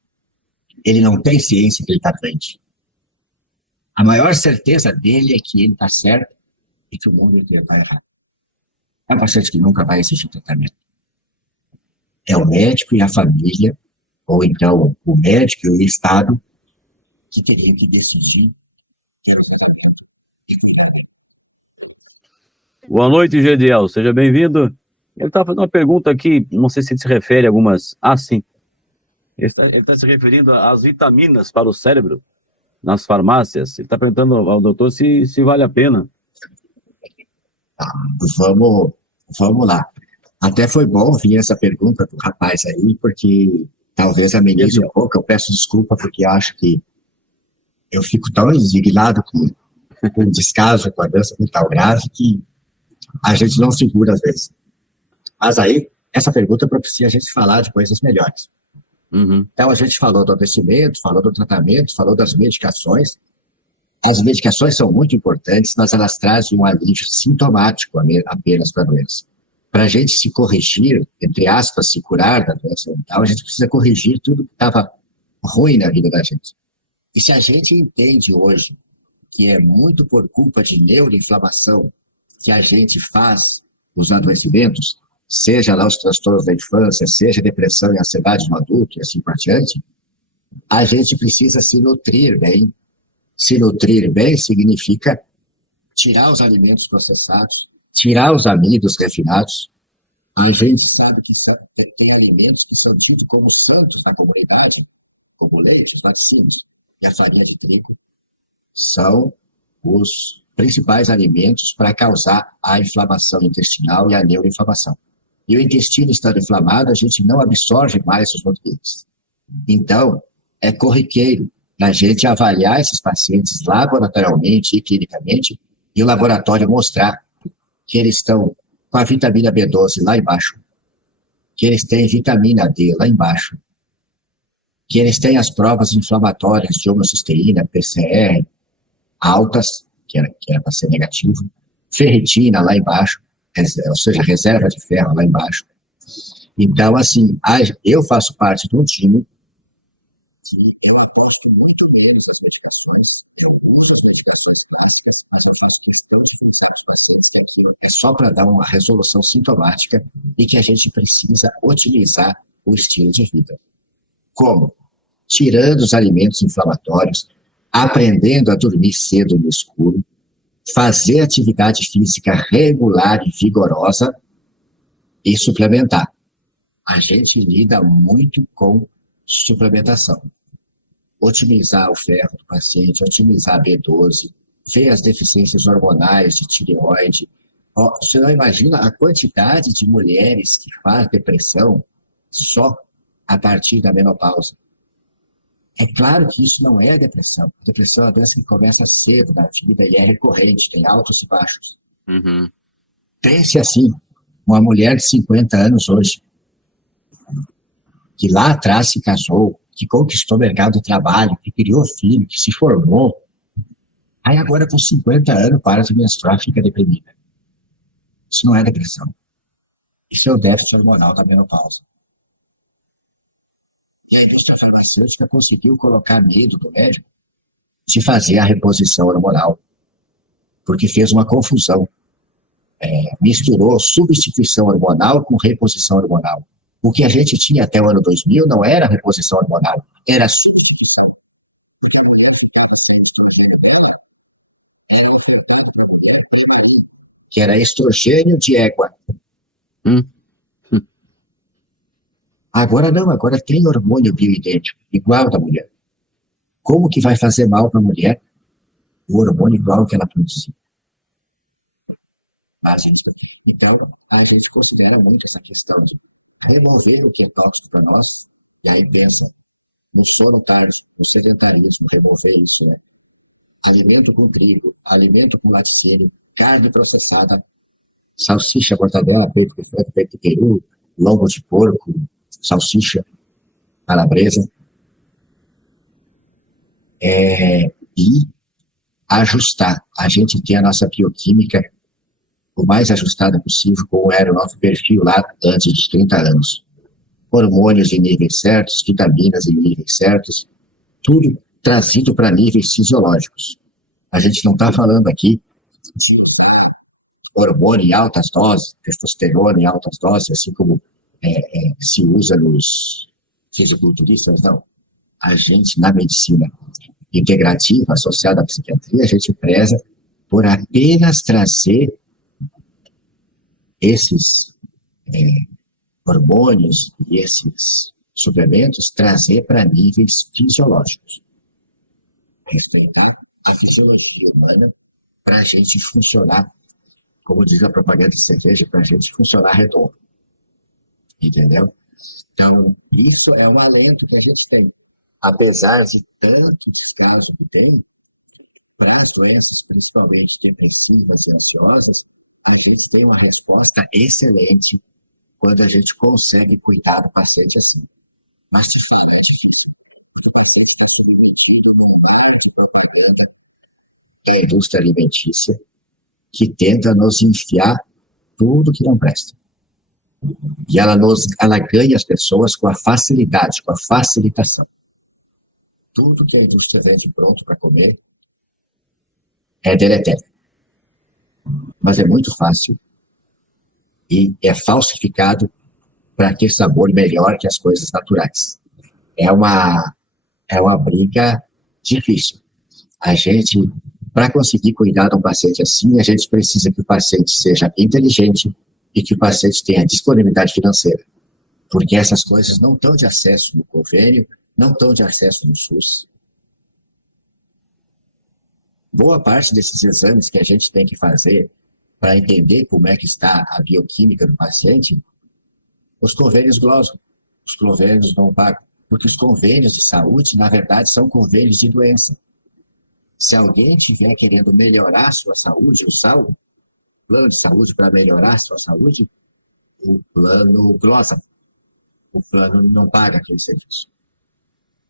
ele não tem ciência que ele está doente. A maior certeza dele é que ele está certo e que o mundo inteiro está errado. É um paciente que nunca vai exigir tratamento. É o médico e a família, ou então o médico e o Estado, que teriam que decidir. Boa noite, Gediel. Seja bem-vindo. Ele está fazendo uma pergunta aqui, não sei se se refere a algumas... Ah, sim. Ele está se referindo às vitaminas para o cérebro nas farmácias. Ele está perguntando ao doutor se vale a pena. Vamos lá. Até foi bom vir essa pergunta do rapaz aí, porque talvez amenize um pouco. Eu peço desculpa, porque acho que eu fico tão indignado com o descaso com a doença mental grave que a gente não segura às vezes. Mas aí, essa pergunta propicia a gente falar de coisas melhores. Uhum. Então, a gente falou do adoecimento, falou do tratamento, falou das medicações. As medicações são muito importantes, mas elas trazem um alívio sintomático apenas para a doença. Para a gente se corrigir, entre aspas, se curar da doença mental, a gente precisa corrigir tudo que estava ruim na vida da gente. E se a gente entende hoje que é muito por culpa de neuroinflamação que a gente faz os adoecimentos, seja lá os transtornos da infância, seja depressão e ansiedade no adulto e assim por diante, a gente precisa se nutrir bem. Se nutrir bem significa tirar os alimentos processados, tirar os amidos refinados. A gente sabe que tem alimentos que são tidos como santos da comunidade, como o leite, os laticínios e a farinha de trigo. São os principais alimentos para causar a inflamação intestinal e a neuroinflamação. E o intestino estando inflamado, a gente não absorve mais os nutrientes. Então, é corriqueiro a gente avaliar esses pacientes laboratorialmente e clinicamente e o laboratório mostrar que eles estão com a vitamina B12 lá embaixo, que eles têm vitamina D lá embaixo, que eles têm as provas inflamatórias de homocisteína, PCR, altas, que era para ser negativo, ferritina lá embaixo, ou seja, reserva de ferro lá embaixo. Então, assim, eu faço parte de um time que eu aposto muito menos nas medicações, eu uso as medicações clássicas, mas eu faço questão de pensar os pacientes daquilo. É só para dar uma resolução sintomática e que a gente precisa otimizar o estilo de vida. Como? Tirando os alimentos inflamatórios, aprendendo a dormir cedo no escuro, fazer atividade física regular e vigorosa e suplementar. A gente lida muito com suplementação. Otimizar o ferro do paciente, otimizar a B12, ver as deficiências hormonais de tireoide. Você não imagina a quantidade de mulheres que faz depressão só a partir da menopausa. É claro que isso não é depressão. A depressão é uma doença que começa cedo na vida e é recorrente, tem altos e baixos. Uhum. Pense assim, uma mulher de 50 anos hoje, que lá atrás se casou, que conquistou o mercado de trabalho, que criou filho, que se formou, aí agora com 50 anos para de menstruar, fica deprimida. Isso não é depressão. Isso é o déficit hormonal da menopausa. E a indústria farmacêutica conseguiu colocar medo do médico de fazer a reposição hormonal, porque fez uma confusão. Misturou substituição hormonal com reposição hormonal. O que a gente tinha até o ano 2000 não era reposição hormonal, era que era estrogênio de égua. Agora não, agora tem hormônio bioidêntico, igual da mulher. Como que vai fazer mal para a mulher o hormônio igual que ela produziu? Então, a gente considera muito essa questão de remover o que é tóxico para nós, e aí pensa no sono tarde, no sedentarismo, remover isso, né? Alimento com trigo, alimento com laticínio, carne processada, salsicha, mortadela, peito de frango, peito de peru, lombo de porco, salsicha, calabresa, e ajustar. A gente tem a nossa bioquímica o mais ajustada possível, como era o nosso perfil lá antes dos 30 anos. Hormônios em níveis certos, vitaminas em níveis certos, tudo trazido para níveis fisiológicos. A gente não está falando aqui de hormônio em altas doses, testosterona em altas doses, assim como se usa nos fisiculturistas, não. A gente, na medicina integrativa, associada à psiquiatria, a gente preza por apenas trazer esses hormônios e esses suplementos, trazer para níveis fisiológicos. Respeitar a fisiologia humana para a gente funcionar, como diz a propaganda de cerveja, para a gente funcionar redondo. Entendeu? Então, isso é um alento que a gente tem. Apesar de tanto descaso que tem, para as doenças, principalmente depressivas e ansiosas, a gente tem uma resposta excelente quando a gente consegue cuidar do paciente assim. Mas se fala disso, o paciente está aqui metido numa aula de propaganda da indústria alimentícia que tenta nos enfiar tudo que não presta. E ela ganha as pessoas com a facilidade, com a facilitação. Tudo que a indústria vende pronto para comer é deletério. Mas é muito fácil e é falsificado para ter sabor melhor que as coisas naturais. É uma briga difícil. A gente, para conseguir cuidar de um paciente assim, a gente precisa que o paciente seja inteligente e que o paciente tenha disponibilidade financeira. Porque essas coisas não estão de acesso no convênio, não estão de acesso no SUS. Boa parte desses exames que a gente tem que fazer para entender como é que está a bioquímica do paciente, os convênios glosam, os convênios não pagam, porque os convênios de saúde, na verdade, são convênios de doença. Se alguém estiver querendo melhorar a sua saúde, usar o plano de saúde para melhorar a sua saúde, o plano glosa. O plano não paga aquele serviço.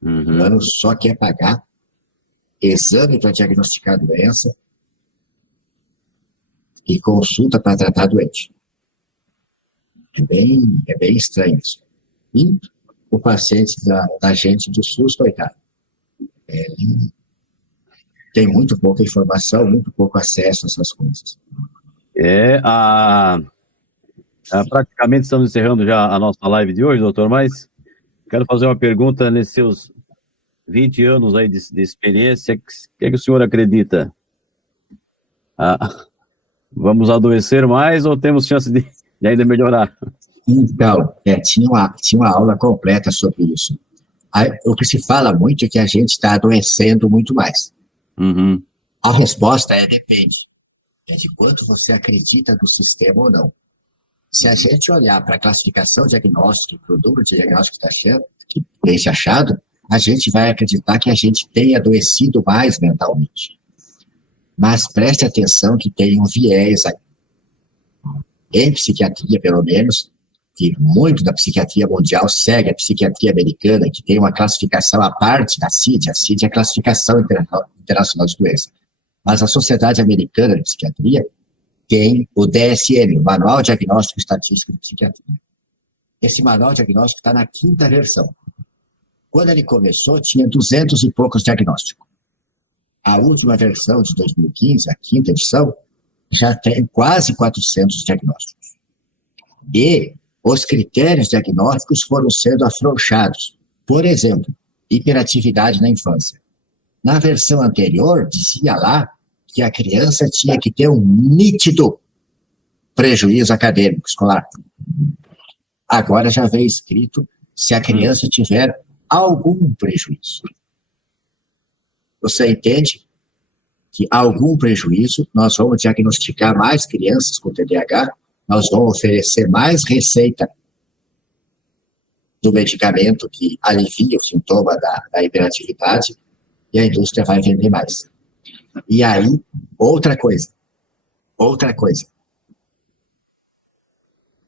O plano só quer pagar exame para diagnosticar a doença e consulta para tratar doente. É bem estranho isso. E o paciente da gente do SUS, coitado, tem muito pouca informação, muito pouco acesso a essas coisas. Praticamente estamos encerrando já a nossa live de hoje, doutor, mas quero fazer uma pergunta nesses seus 20 anos aí de experiência. O que é que o senhor acredita? Vamos adoecer mais ou temos chance de ainda melhorar? Então, tinha uma aula completa sobre isso. O que se fala muito é que a gente está adoecendo muito mais. A resposta depende. É de quanto você acredita no sistema ou não. Se a gente olhar para a classificação diagnóstica, para o número de diagnósticos que tem se achado, a gente vai acreditar que a gente tem adoecido mais mentalmente. Mas preste atenção que tem um viés aí. Em psiquiatria, pelo menos, que muito da psiquiatria mundial segue a psiquiatria americana, que tem uma classificação à parte da CID. A CID é a classificação internacional de doença. Mas a Sociedade Americana de Psiquiatria tem o DSM, o Manual Diagnóstico e Estatístico de Psiquiatria. Esse manual diagnóstico está na 5ª versão. Quando ele começou, tinha 200 e poucos diagnósticos. A última versão de 2015, a quinta edição, já tem quase 400 diagnósticos. E os critérios diagnósticos foram sendo afrouxados. Por exemplo, hiperatividade na infância. Na versão anterior, dizia lá que a criança tinha que ter um nítido prejuízo acadêmico escolar. Agora já vem escrito se a criança tiver algum prejuízo. Você entende que algum prejuízo, nós vamos diagnosticar mais crianças com TDAH, nós vamos oferecer mais receita do medicamento que alivia o sintoma da hiperatividade e a indústria vai vender mais. E aí, outra coisa.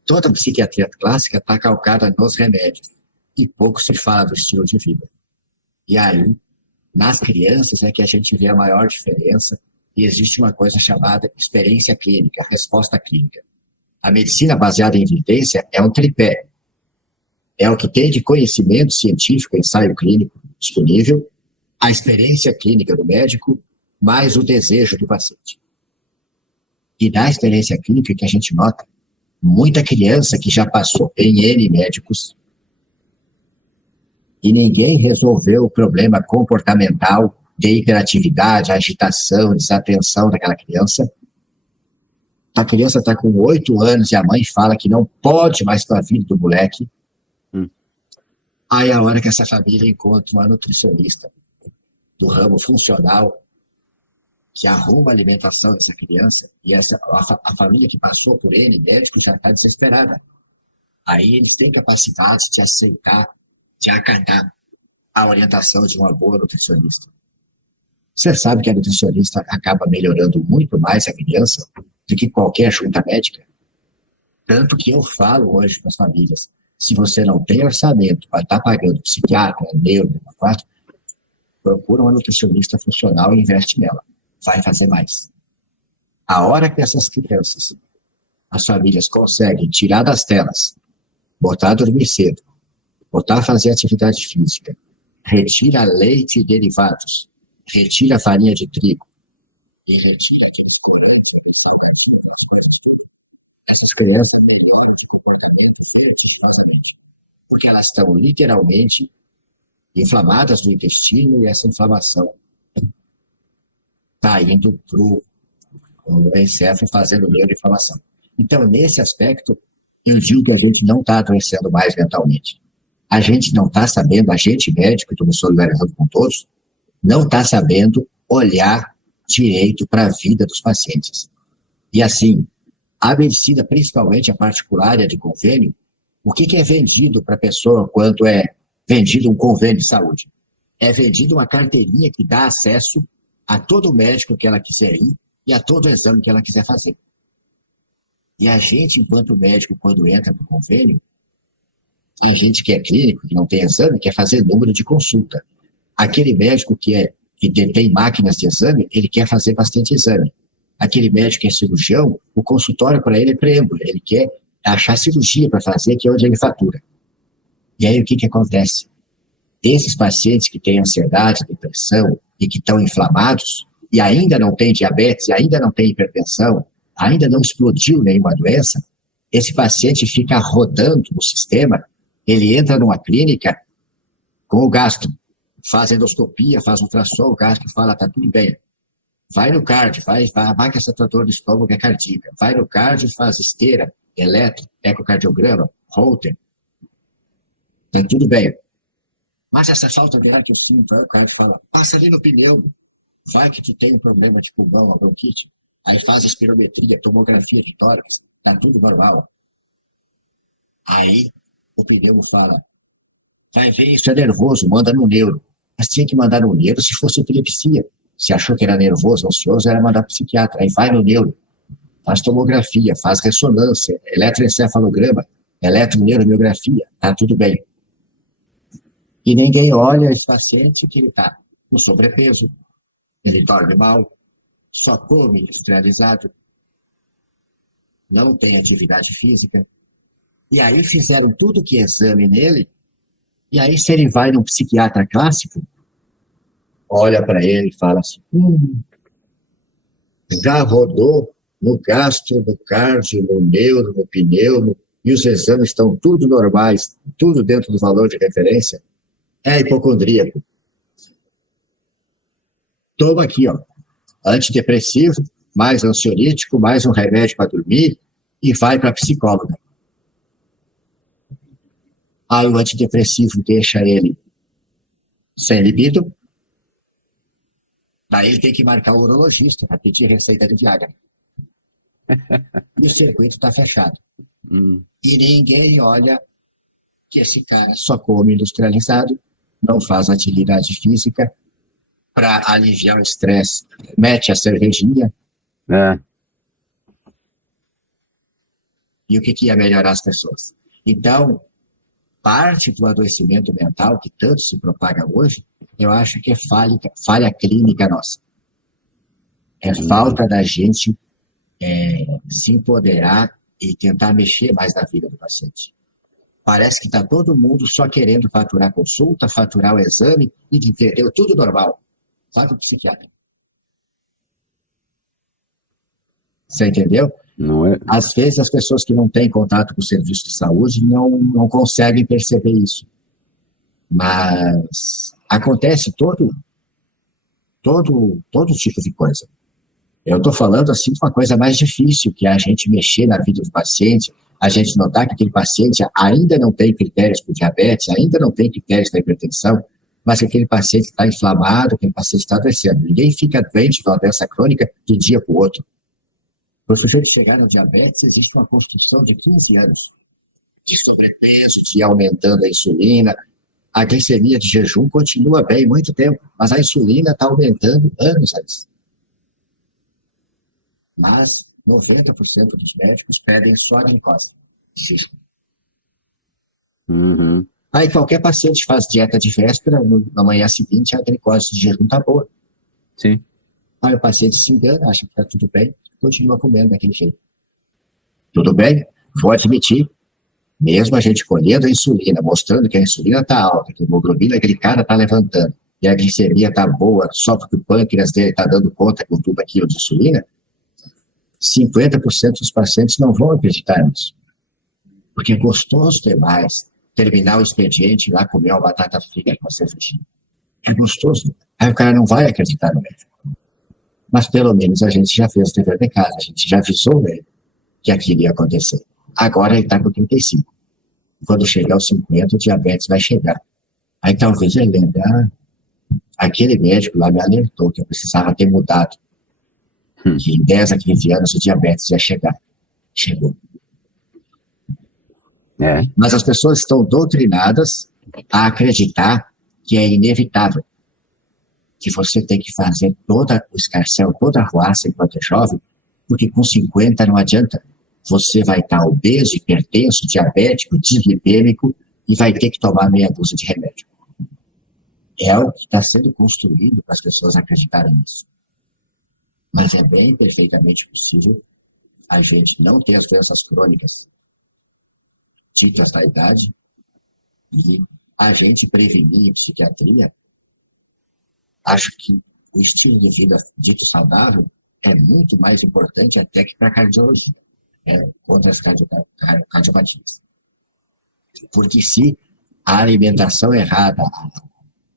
Toda psiquiatria clássica está calcada nos remédios e pouco se fala do estilo de vida. E aí, nas crianças é que a gente vê a maior diferença e existe uma coisa chamada experiência clínica, resposta clínica. A medicina baseada em evidência é um tripé. É o que tem de conhecimento científico, ensaio clínico disponível, a experiência clínica do médico, mais o desejo do paciente. E na experiência clínica que a gente nota, muita criança que já passou em N médicos e ninguém resolveu o problema comportamental de hiperatividade, agitação, desatenção daquela criança. A criança está com 8 anos e a mãe fala que não pode mais com a vida do moleque. Aí é a hora que essa família encontra uma nutricionista do ramo funcional que arruma a alimentação dessa criança e a família que passou por ele, médico, já está desesperada. Aí ele tem capacidade de aceitar, de acatar a orientação de uma boa nutricionista. Você sabe que a nutricionista acaba melhorando muito mais a criança do que qualquer junta médica? Tanto que eu falo hoje para as famílias, se você não tem orçamento para estar pagando psiquiatra, neuro, procura uma nutricionista funcional e investe nela. Vai fazer mais. A hora que essas crianças, as famílias conseguem tirar das telas, botar a dormir cedo, botar a fazer atividade física, retira leite e derivados, retira a farinha de trigo e retira... Essas crianças melhoram de comportamento vertiginosamente, porque elas estão literalmente inflamadas do intestino e essa inflamação está indo para o encéfalo fazendo neuroinflamação. Então, nesse aspecto, eu digo que a gente não está adoecendo mais mentalmente. A gente não está sabendo, a gente médico, estou me solidarizando com todos, não está sabendo olhar direito para a vida dos pacientes. E assim, a medicina, principalmente a particular e a de convênio, o que é vendido para a pessoa quando é vendido um convênio de saúde? É vendido uma carteirinha que dá acesso a todo médico que ela quiser ir e a todo exame que ela quiser fazer. E a gente, enquanto médico, quando entra para o convênio, a gente que é clínico, que não tem exame, quer fazer número de consulta. Aquele médico que tem máquinas de exame, ele quer fazer bastante exame. Aquele médico que é cirurgião, o consultório para ele é preâmbulo, ele quer achar cirurgia para fazer, que é onde ele fatura. E aí o que acontece? Esses pacientes que têm ansiedade, depressão e que estão inflamados, e ainda não têm diabetes, ainda não têm hipertensão, ainda não explodiu nenhuma doença, esse paciente fica rodando no sistema, ele entra numa clínica com o gastro, faz endoscopia, faz ultrassom, o gastro fala, está tudo bem. Vai no cardio, vai que essa tua dor de estômago é cardíaca. Vai no cardio, faz esteira, eletro, ecocardiograma, Holter. Tem tudo bem. Mas essa falta de ar que eu sinto, aí o cardio fala, passa ali no pneu. Vai que tu tem um problema de pulmão, uma bronquite. Aí faz espirometria, tomografia de tórax, tá tudo normal. Aí o pneu fala, vai ver, isso é nervoso, manda no neuro. Mas tinha que mandar no neuro se fosse epilepsia. Se achou que era nervoso, ansioso, era mandar para o psiquiatra. Aí vai no neuro, faz tomografia, faz ressonância, eletroencefalograma, eletroneuromiografia, tá tudo bem. E ninguém olha esse paciente que ele está com sobrepeso, ele dorme mal, só come industrializado, não tem atividade física. E aí fizeram tudo que exame nele E aí, se ele vai num psiquiatra clássico, olha para ele e fala assim, já rodou no gastro, no cardio, no neuro, no pneumo, e os exames estão tudo normais, tudo dentro do valor de referência, é hipocondríaco. Toma aqui, ó, antidepressivo, mais ansiolítico, mais um remédio para dormir, e vai para a psicóloga. Aí o antidepressivo deixa ele sem libido, daí ele tem que marcar o urologista para pedir receita de Viagra. E o circuito está fechado. E ninguém olha que esse cara só come industrializado, não faz atividade física, para aliviar o estresse, mete a cervejinha. E o que ia melhorar as pessoas? Então, parte do adoecimento mental que tanto se propaga hoje, eu acho que é falha clínica nossa. É falta da gente se empoderar e tentar mexer mais na vida do paciente. Parece que está todo mundo só querendo faturar consulta, faturar o exame e entendeu tudo normal. Vai para o psiquiatra. Você entendeu? Não é? Às vezes as pessoas que não têm contato com o serviço de saúde não conseguem perceber isso. Mas acontece todo tipo de coisa. Eu estou falando assim de uma coisa mais difícil, que é a gente mexer na vida do paciente, a gente notar que aquele paciente ainda não tem critérios para diabetes, ainda não tem critérios para hipertensão, mas que aquele paciente está inflamado, aquele paciente está adoecendo. Ninguém fica doente de uma doença crônica de um dia para o outro. Para o sujeito chegar no diabetes, existe uma construção de 15 anos de sobrepeso, de ir aumentando a insulina. A glicemia de jejum continua bem muito tempo, mas a insulina está aumentando anos antes. Mas 90% dos médicos pedem só a glicose. Aí qualquer paciente faz dieta de véspera, na manhã seguinte a glicose de jejum está boa. Sim. Aí o paciente se engana, acha que está tudo bem, continua comendo daquele jeito. Tudo bem? Vou admitir, mesmo a gente colhendo a insulina, mostrando que a insulina está alta, que a hemoglobina glicada está levantando, e a glicemia está boa só porque o pâncreas dele está dando conta com tudo aquilo de insulina, 50% dos pacientes não vão acreditar nisso. Porque é gostoso demais terminar o expediente e ir lá comer uma batata frita com a cervejinha. É gostoso. Aí o cara não vai acreditar no médico. Mas pelo menos a gente já fez o dever de casa, a gente já avisou ele que aquilo ia acontecer. Agora ele está com 35. Quando chegar aos 50, o diabetes vai chegar. Aí talvez ele lembre, aquele médico lá me alertou que eu precisava ter mudado. Que em 10 a 15 anos o diabetes ia chegar. Chegou. Mas as pessoas estão doutrinadas a acreditar que é inevitável. Que você tem que fazer toda o escarcéu, toda a arruaça enquanto é jovem, porque com 50 não adianta. Você vai estar obeso, hipertenso, diabético, dislipêmico e vai ter que tomar meia dúzia de remédio. É o que está sendo construído para as pessoas acreditarem nisso. Mas é bem perfeitamente possível a gente não ter as doenças crônicas típicas da idade e a gente prevenir em psiquiatria. Acho que o estilo de vida dito saudável é muito mais importante até que para a cardiologia, contra as cardiopatias. Porque se a alimentação errada,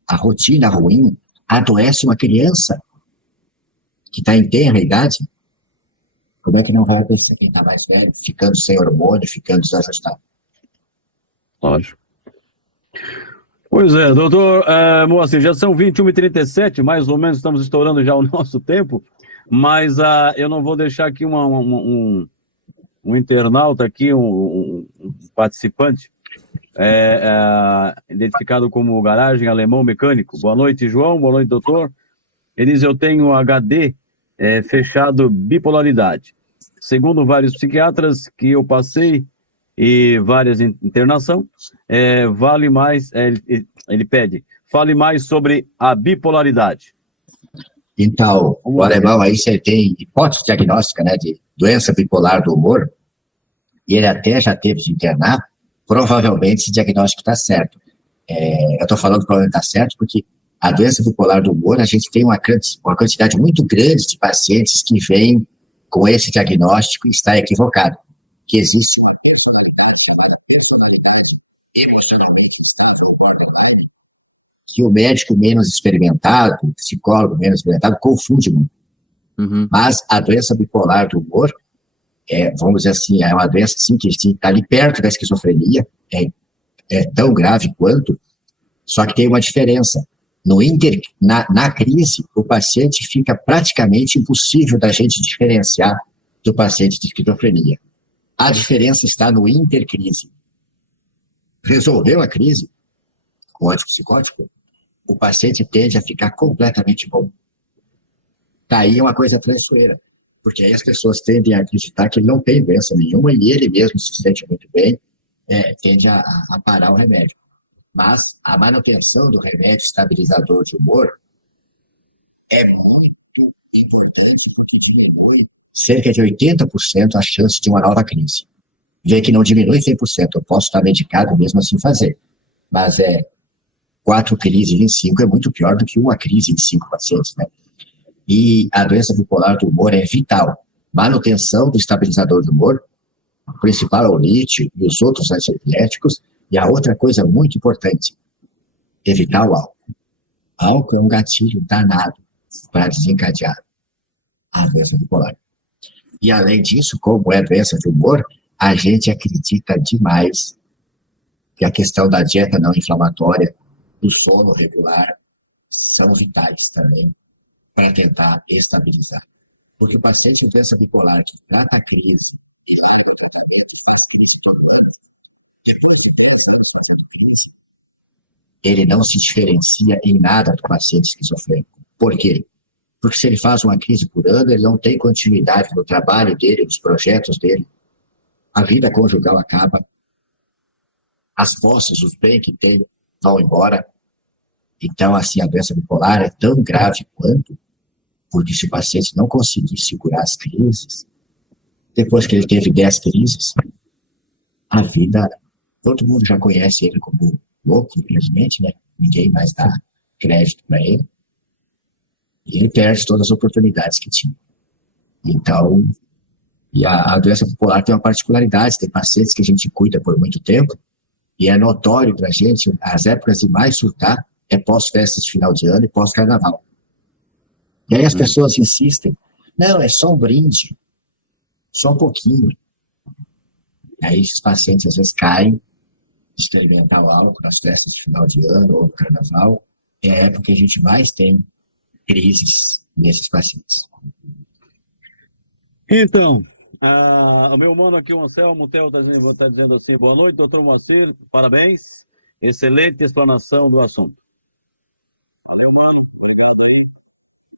a rotina ruim, adoece uma criança que está em tenra idade, como é que não vai adoecer quem está mais velho, ficando sem hormônio, ficando desajustado? Lógico. Pois é, doutor Moacir, já são 21h37, mais ou menos estamos estourando já o nosso tempo, mas eu não vou deixar aqui um internauta aqui, um participante, identificado como Garagem Alemão Mecânico. Boa noite, João, boa noite, doutor. Ele diz, eu tenho HD fechado bipolaridade. Segundo vários psiquiatras que eu passei, e várias internação, vale mais, ele pede, fale mais sobre a bipolaridade. Então, o alemão aí você tem hipótese diagnóstica, né, de doença bipolar do humor, e ele até já teve de internar, provavelmente esse diagnóstico está certo. Eu estou falando que o problema está certo porque a doença bipolar do humor, a gente tem uma quantidade muito grande de pacientes que vêm com esse diagnóstico e está equivocado. Que existe uma que o médico menos experimentado, o psicólogo menos experimentado, confunde muito. Uhum. Mas a doença bipolar do humor, vamos dizer assim, é uma doença assim, que está ali perto da esquizofrenia, é tão grave quanto, só que tem uma diferença. Na crise, o paciente fica praticamente impossível da gente diferenciar do paciente de esquizofrenia. A diferença está no intercrise. Resolveu a crise com o antipsicótico, o paciente tende a ficar completamente bom. Daí é uma coisa traiçoeira, porque aí as pessoas tendem a acreditar que ele não tem doença nenhuma e ele mesmo se sente muito bem, tende a parar o remédio. Mas a manutenção do remédio estabilizador de humor é muito importante porque diminui cerca de 80% a chance de uma nova crise. Vê que não diminui 100%, eu posso estar medicado mesmo assim fazer, mas 4 crises em 5 é muito pior do que uma crise em 5 pacientes, né? E a doença bipolar do humor é vital. Manutenção do estabilizador do humor, o principal é o lítio e os outros antiepiléticos, e a outra coisa muito importante, evitar o álcool. Álcool é um gatilho danado para desencadear a doença bipolar. E além disso, como é doença do humor, a gente acredita demais que a questão da dieta não inflamatória, do sono regular, são vitais também para tentar estabilizar. Porque o paciente com doença bipolar que trata a crise e leva o tratamento, a crise ele não se diferencia em nada do paciente esquizofrênico. Por quê? Porque se ele faz uma crise por ano, ele não tem continuidade no trabalho dele, nos projetos dele. A vida conjugal acaba, as posses, os bens que tem, vão embora. Então, assim, a doença bipolar é tão grave quanto, porque se o paciente não conseguir segurar as crises, depois que ele teve 10 crises, a vida, todo mundo já conhece ele como louco, infelizmente, né? Ninguém mais dá crédito para ele. E ele perde todas as oportunidades que tinha. Então, e a doença bipolar tem uma particularidade, tem pacientes que a gente cuida por muito tempo, e é notório para a gente, as épocas de mais surtar é pós-festas de final de ano e pós-carnaval. E aí as pessoas insistem, não, é só um brinde, só um pouquinho. E aí esses pacientes às vezes caem, experimentar o álcool nas festas de final de ano ou no carnaval, é a época que a gente mais tem crises nesses pacientes. Então, o meu mano aqui, o Anselmo, o Theo está dizendo assim, boa noite, doutor Moacir, parabéns, excelente explanação do assunto. Valeu, mano, obrigado aí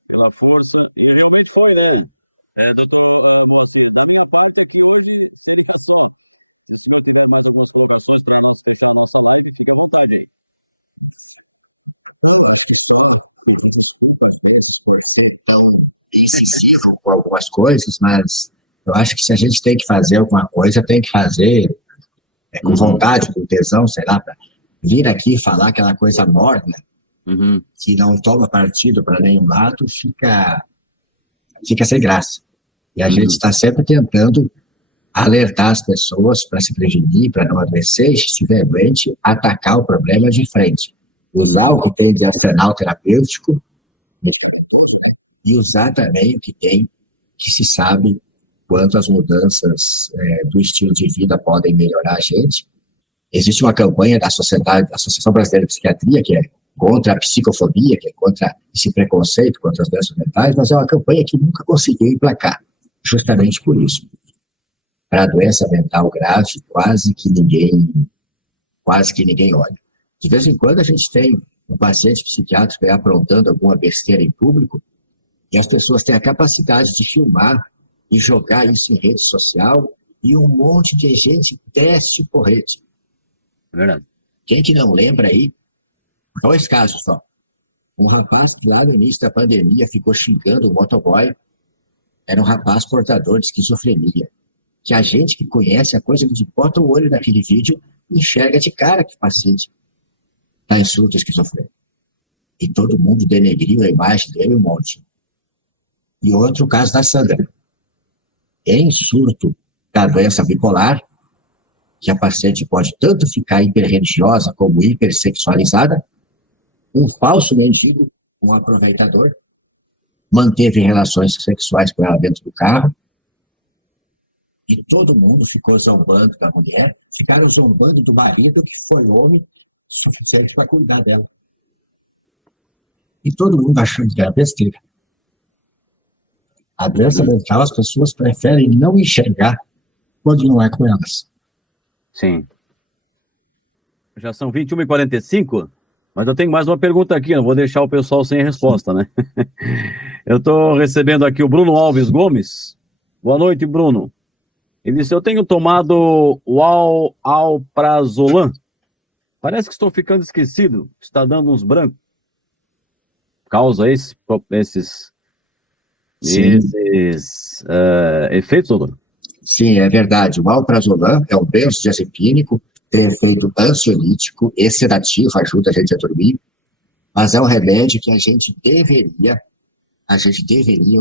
pela força, e realmente foi, né? Doutor Moacir, da minha parte aqui hoje, ele passou. Se você tiver mais algumas colocações para nós fechar a nossa live, fique à vontade aí. Eu acho que só pedir desculpa às vezes por ser tão incisivo com algumas coisas, mas eu acho que se a gente tem que fazer alguma coisa, tem que fazer com vontade, com tesão, sei lá, para vir aqui e falar aquela coisa morna, que não toma partido para nenhum lado, fica sem graça. E a gente está sempre tentando alertar as pessoas para se prevenir, para não adoecer, e se estiver doente, atacar o problema de frente. Usar o que tem de arsenal terapêutico e usar também o que tem, que se sabe quanto as mudanças do estilo de vida podem melhorar a gente. Existe uma campanha da Associação Brasileira de Psiquiatria, que é contra a psicofobia, que é contra esse preconceito contra as doenças mentais, mas é uma campanha que nunca conseguiu emplacar, justamente por isso. Para a doença mental grave, quase que ninguém olha. De vez em quando a gente tem um paciente psiquiátrico aprontando alguma besteira em público e as pessoas têm a capacidade de filmar e jogar isso em rede social e um monte de gente desce o porrete. É verdade. Quem que não lembra aí? 2 casos só. Um rapaz que lá no início da pandemia ficou xingando o motoboy, era um rapaz portador de esquizofrenia. Que a gente que conhece a coisa, a gente bota o olho naquele vídeo e enxerga de cara que paciente. está em surto esquizofrênico. E todo mundo denegriu a imagem dele um monte. E outro caso da Sandra. Em surto da doença bipolar, que a paciente pode tanto ficar hiperreligiosa como hipersexualizada, um falso mendigo, um aproveitador, manteve relações sexuais com ela dentro do carro, e todo mundo ficou zombando da mulher, ficaram zombando do marido, que foi homem suficiente para cuidar dela. E todo mundo achando que era besteira. A doença mental, as pessoas preferem não enxergar quando não é com elas. Sim. Já são 21h45, mas eu tenho mais uma pergunta aqui, não vou deixar o pessoal sem resposta, né? Eu estou recebendo aqui o Bruno Alves Gomes. Boa noite, Bruno. Ele disse, eu tenho tomado o alprazolam. Parece que estou ficando esquecido, está dando uns brancos. Causa esses efeitos, doutor? Sim, é verdade. O alprazolam é um benzodiazepínico, tem efeito ansiolítico e sedativo, ajuda a gente a dormir, mas é um remédio que a gente deveria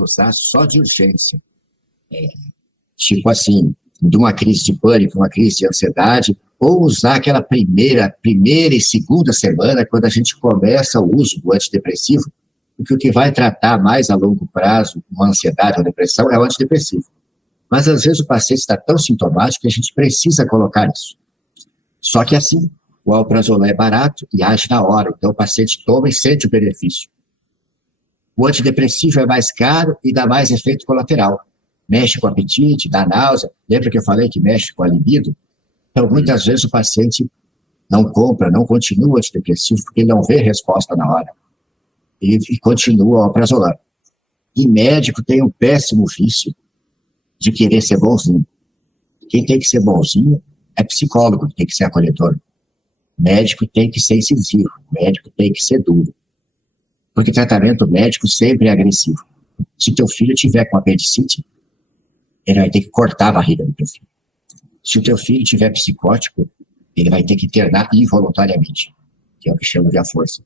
usar só de urgência. Tipo assim, de uma crise de pânico, uma crise de ansiedade, ou usar aquela primeira e segunda semana, quando a gente começa o uso do antidepressivo, porque o que vai tratar mais a longo prazo uma ansiedade ou depressão é o antidepressivo. Mas às vezes o paciente está tão sintomático que a gente precisa colocar isso. Só que assim, o alprazolam é barato e age na hora, então o paciente toma e sente o benefício. O antidepressivo é mais caro e dá mais efeito colateral. Mexe com o apetite, dá náusea. Lembra que eu falei que mexe com a libido? Então, muitas vezes o paciente não compra, não continua o antidepressivo porque ele não vê resposta na hora. E continua o alprazolam. E médico tem um péssimo vício de querer ser bonzinho. Quem tem que ser bonzinho é psicólogo, que tem que ser acolhedor. Médico tem que ser incisivo, médico tem que ser duro. Porque tratamento médico sempre é agressivo. Se teu filho tiver com apendicite, ele vai ter que cortar a barriga do teu filho. Se o teu filho tiver psicótico, ele vai ter que internar involuntariamente, que é o que chama de a força.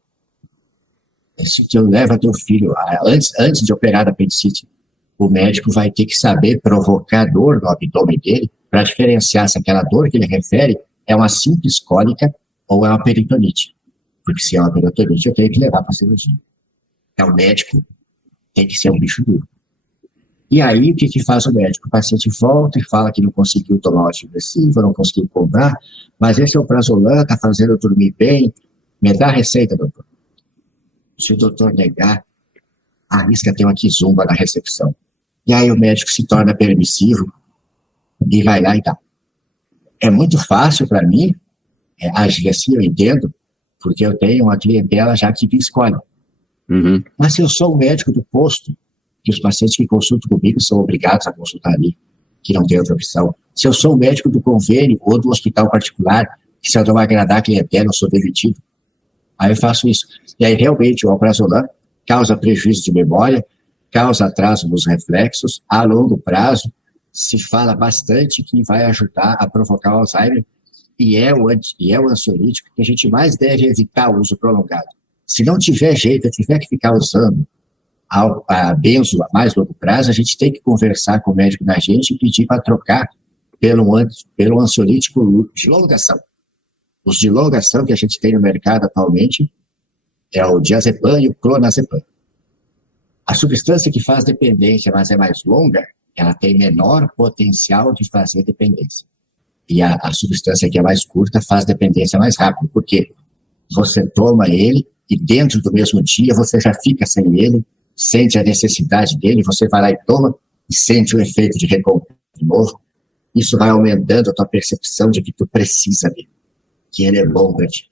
Se tu leva teu filho, antes de operar da apendicite, o médico vai ter que saber provocar dor no abdômen dele para diferenciar se aquela dor que ele refere é uma simples cólica ou é uma peritonite. Porque se é uma peritonite, eu tenho que levar para a cirurgia. Então, o médico tem que ser um bicho duro. E aí, o que faz o médico? O paciente volta e fala que não conseguiu tomar o antidepressivo, não conseguiu comprar, mas esse alprazolam está fazendo eu dormir bem. Me dá a receita, doutor. Se o doutor negar, arrisca ter uma quizumba na recepção. E aí o médico se torna permissivo e vai lá e dá. É muito fácil para mim agir assim, eu entendo, porque eu tenho uma clientela já que escolhe. Uhum. Mas se eu sou o médico do posto, que os pacientes que consultam comigo são obrigados a consultar ali, que não tem outra opção. Se eu sou o médico do convênio ou do hospital particular, que se eu não agradar a clientela, eu sou demitido. Aí eu faço isso. E aí, realmente, o alprazolam causa prejuízo de memória, causa atraso nos reflexos, a longo prazo, se fala bastante que vai ajudar a provocar o Alzheimer, e é o ansiolítico que a gente mais deve evitar o uso prolongado. Se não tiver jeito, eu tiver que ficar usando a benzo a mais longo prazo, a gente tem que conversar com o médico da gente e pedir para trocar pelo ansiolítico de longa ação. Os de longa ação que a gente tem no mercado atualmente é o diazepam e o clonazepam. A substância que faz dependência, mas é mais longa, ela tem menor potencial de fazer dependência. E a substância que é mais curta faz dependência mais rápido, porque você toma ele e dentro do mesmo dia você já fica sem ele, sente a necessidade dele, você vai lá e toma e sente o efeito de recompra de novo. Isso vai aumentando a tua percepção de que tu precisa dele, que ele é bom para ti.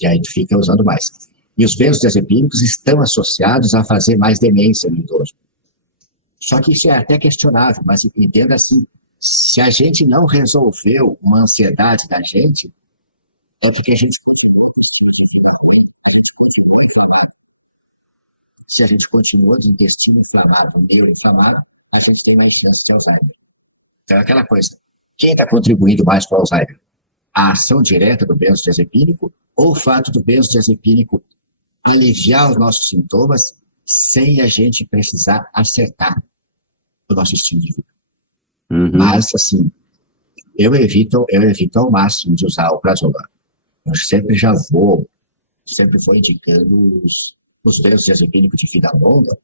E aí tu fica usando mais. E os benzodiazepínicos estão associados a fazer mais demência no idoso. Só que isso é até questionável, mas entenda assim, se a gente não resolveu uma ansiedade da gente, é porque a gente se a gente continua de intestino inflamado, meio inflamado, a gente tem mais chance de Alzheimer. Então é aquela coisa, quem está contribuindo mais para o Alzheimer? A ação direta do benzodiazepínico ou o fato do benzodiazepínico aliviar os nossos sintomas sem a gente precisar acertar o nosso estilo de vida. Mas, assim, eu evito ao máximo de usar o prazolam. Eu sempre vou indicando os benzodiazepínicos de vida longa,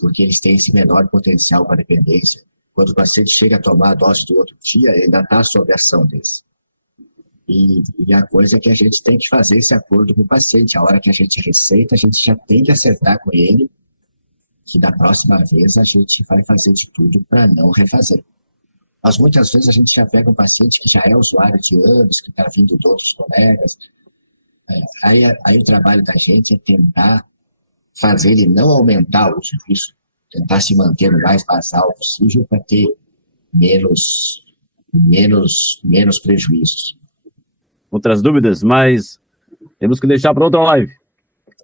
porque eles têm esse menor potencial para dependência. Quando o paciente chega a tomar a dose do outro dia, ele ainda está sob a ação desse. E a coisa é que a gente tem que fazer esse acordo com o paciente. A hora que a gente receita, a gente já tem que acertar com ele que da próxima vez a gente vai fazer de tudo para não refazer. Mas muitas vezes a gente já pega um paciente que já é usuário de anos, que está vindo de outros colegas. Aí o trabalho da gente é tentar fazer ele não aumentar o uso disso, tentar se manter o mais basal possível para ter menos prejuízos. Outras dúvidas, mas temos que deixar para outra live.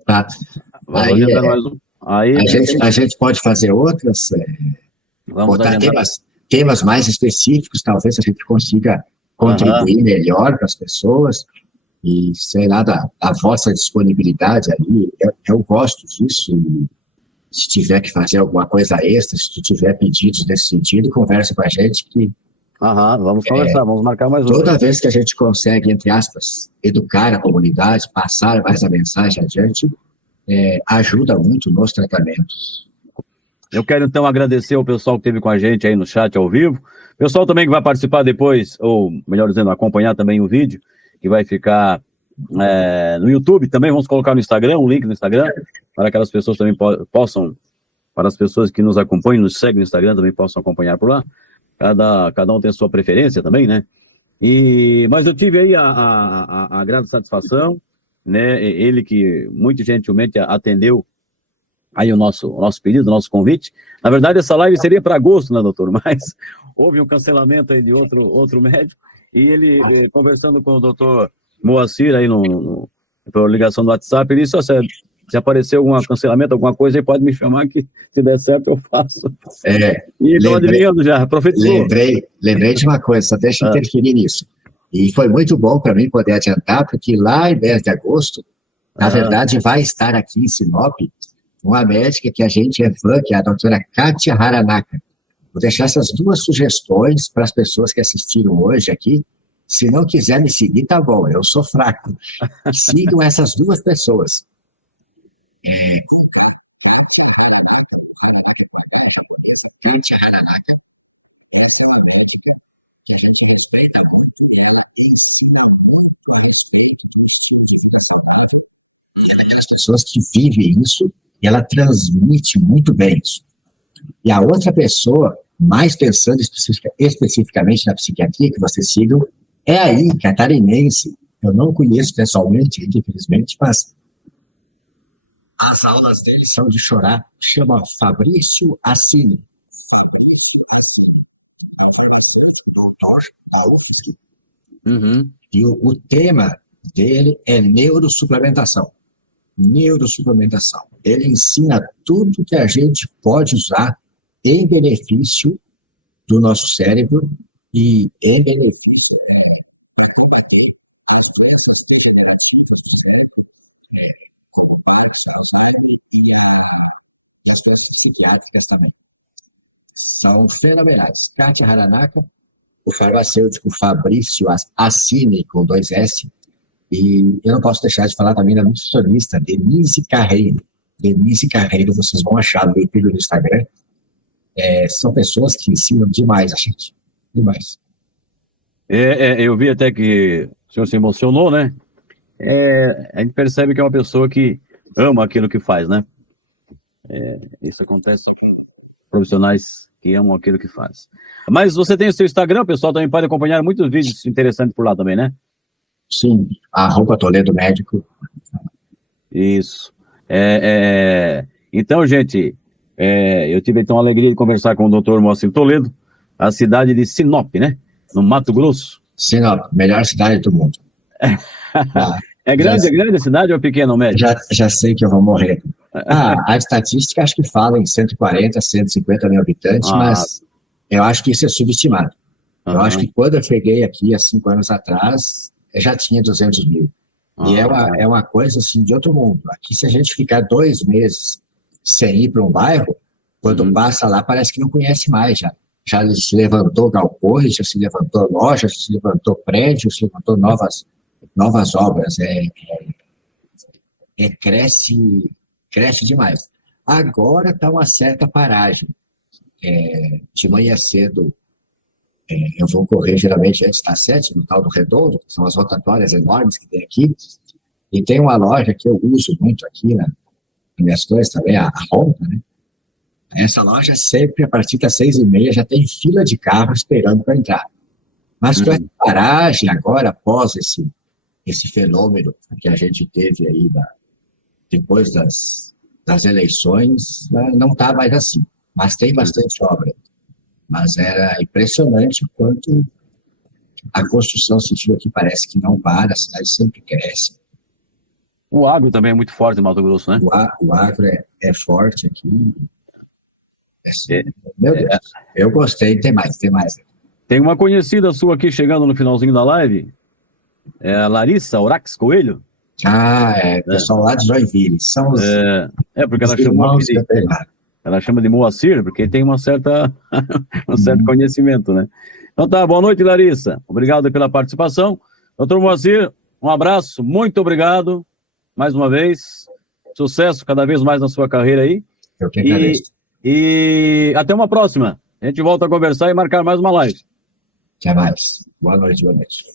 Tá. A gente pode fazer outras, botar temas mais específicos, talvez a gente consiga contribuir melhor para as pessoas, e sei lá, da vossa disponibilidade ali, eu gosto disso, e se tiver que fazer alguma coisa extra, se tu tiver pedidos nesse sentido, conversa com a gente que vamos conversar, vamos marcar mais uma. Toda vez que a gente consegue, entre aspas, educar a comunidade, passar mais a mensagem adiante, ajuda muito nos tratamentos. Eu quero, então, agradecer ao pessoal que esteve com a gente aí no chat ao vivo. O pessoal também que vai participar depois, ou melhor dizendo, acompanhar também o vídeo, que vai ficar no YouTube. Também vamos colocar no Instagram, um link no Instagram, para que aquelas pessoas também possam, para as pessoas que nos acompanham, nos seguem no Instagram, também possam acompanhar por lá. Cada um tem a sua preferência também, né? Mas eu tive aí a grande satisfação, né? Ele que muito gentilmente atendeu aí o nosso pedido, o nosso convite. Na verdade, essa live seria para agosto, né, doutor? Mas houve um cancelamento aí de outro médico, e ele, conversando com o doutor Moacir aí por ligação do WhatsApp, ele disse: se aparecer algum cancelamento, alguma coisa, aí pode me chamar que, se der certo, eu faço. E estou adivinhando já, profetizou. Lembrei de uma coisa, só deixa eu interferir nisso. E foi muito bom para mim poder adiantar, porque lá em 10 de agosto, na verdade, vai estar aqui em Sinop uma médica que a gente é fã, que é a doutora Kátia Haranaka. Vou deixar essas duas sugestões para as pessoas que assistiram hoje aqui. Se não quiser me seguir, tá bom, eu sou fraco. Sigam essas duas pessoas. Kátia Haranaka. As pessoas que vivem isso, e ela transmite muito bem isso. E a outra pessoa, mais pensando especificamente na psiquiatria, que vocês sigam, é aí, catarinense. Eu não conheço pessoalmente, infelizmente, mas as aulas dele são de chorar. Chama Fabrício Assini. E o tema dele é neurosuplementação. Ele ensina tudo que a gente pode usar em benefício do nosso cérebro e em benefício questões psiquiátricas também. São fenomenais. Kátia Haranaka, o farmacêutico Fabrício Assini, com 2 S, e eu não posso deixar de falar também da nutricionista Denise Carreiro. Denise Carreiro, vocês vão achar no YouTube e no Instagram. São pessoas que ensinam demais a gente. Demais. Eu vi até que o senhor se emocionou, né? A gente percebe que é uma pessoa que ama aquilo que faz, né? Isso acontece com profissionais que amam aquilo que faz. Mas você tem o seu Instagram, o pessoal também pode acompanhar muitos vídeos interessantes por lá também, né? Sim, @Toledo Médico. Isso. Então, gente, eu tive então a alegria de conversar com o Dr. Moacir Toledo, a cidade de Sinop, né? No Mato Grosso. Sinop, melhor cidade do mundo. É grande a cidade ou é pequena, médio? Já sei que eu vou morrer. A estatística acho que fala em 140, 150 mil habitantes, mas eu acho que isso é subestimado. Eu acho que quando eu cheguei aqui há 5 anos atrás, eu já tinha 200 mil. E é uma coisa assim de outro mundo. Aqui, se a gente ficar 2 meses sem ir para um bairro, quando passa lá, parece que não conhece mais já. Já se levantou galpões, já se levantou lojas, já se levantou prédios, se levantou novas obras. Cresce demais. Agora está uma certa paragem. De manhã cedo, eu vou correr geralmente antes das 7, no tal do Redondo, que são as rotatórias enormes que tem aqui. E tem uma loja que eu uso muito aqui nas minhas coisas também, a Honda, né? Essa loja sempre, a partir das 6h30, já tem fila de carro esperando para entrar. Mas com essa paragem agora, após esse fenômeno que a gente teve aí depois das eleições, não está mais assim. Mas tem bastante obra. Mas era impressionante o quanto a construção civil aqui parece que não para, a cidade sempre cresce. O agro também é muito forte em Mato Grosso, né? O agro é forte aqui. Meu Deus, eu gostei. Tem mais. Tem uma conhecida sua aqui chegando no finalzinho da live. É a Larissa Orax Coelho. Pessoal lá de Joinville. São os porque ela irmãos que eu tenho lá. Ela chama de Moacir, porque tem um certo conhecimento, né? Então tá, boa noite, Larissa. Obrigado pela participação. Doutor Moacir, um abraço, muito obrigado, mais uma vez. Sucesso cada vez mais na sua carreira aí. Eu que agradeço. E até uma próxima. A gente volta a conversar e marcar mais uma live. Até mais. Boa noite.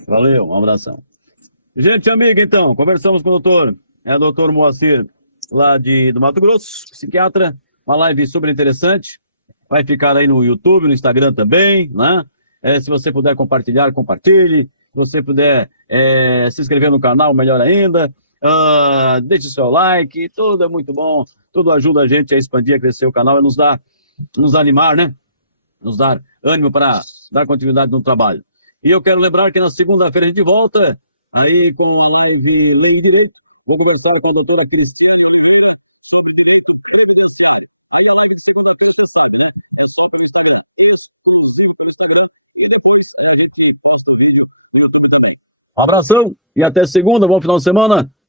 Valeu, um abração. Gente amiga, então, conversamos com o doutor Moacir, lá do Mato Grosso, psiquiatra. Uma live super interessante. Vai ficar aí no YouTube, no Instagram também, né? Se você puder compartilhar, compartilhe. Se você puder se inscrever no canal, melhor ainda. Deixe o seu like, tudo é muito bom. Tudo ajuda a gente a expandir, a crescer o canal e nos animar, né? Nos dar ânimo para dar continuidade no trabalho. E eu quero lembrar que na segunda-feira a gente volta aí com a live Lei e Direito. Vou conversar com a doutora Cristina. Um abração e até segunda, bom final de semana.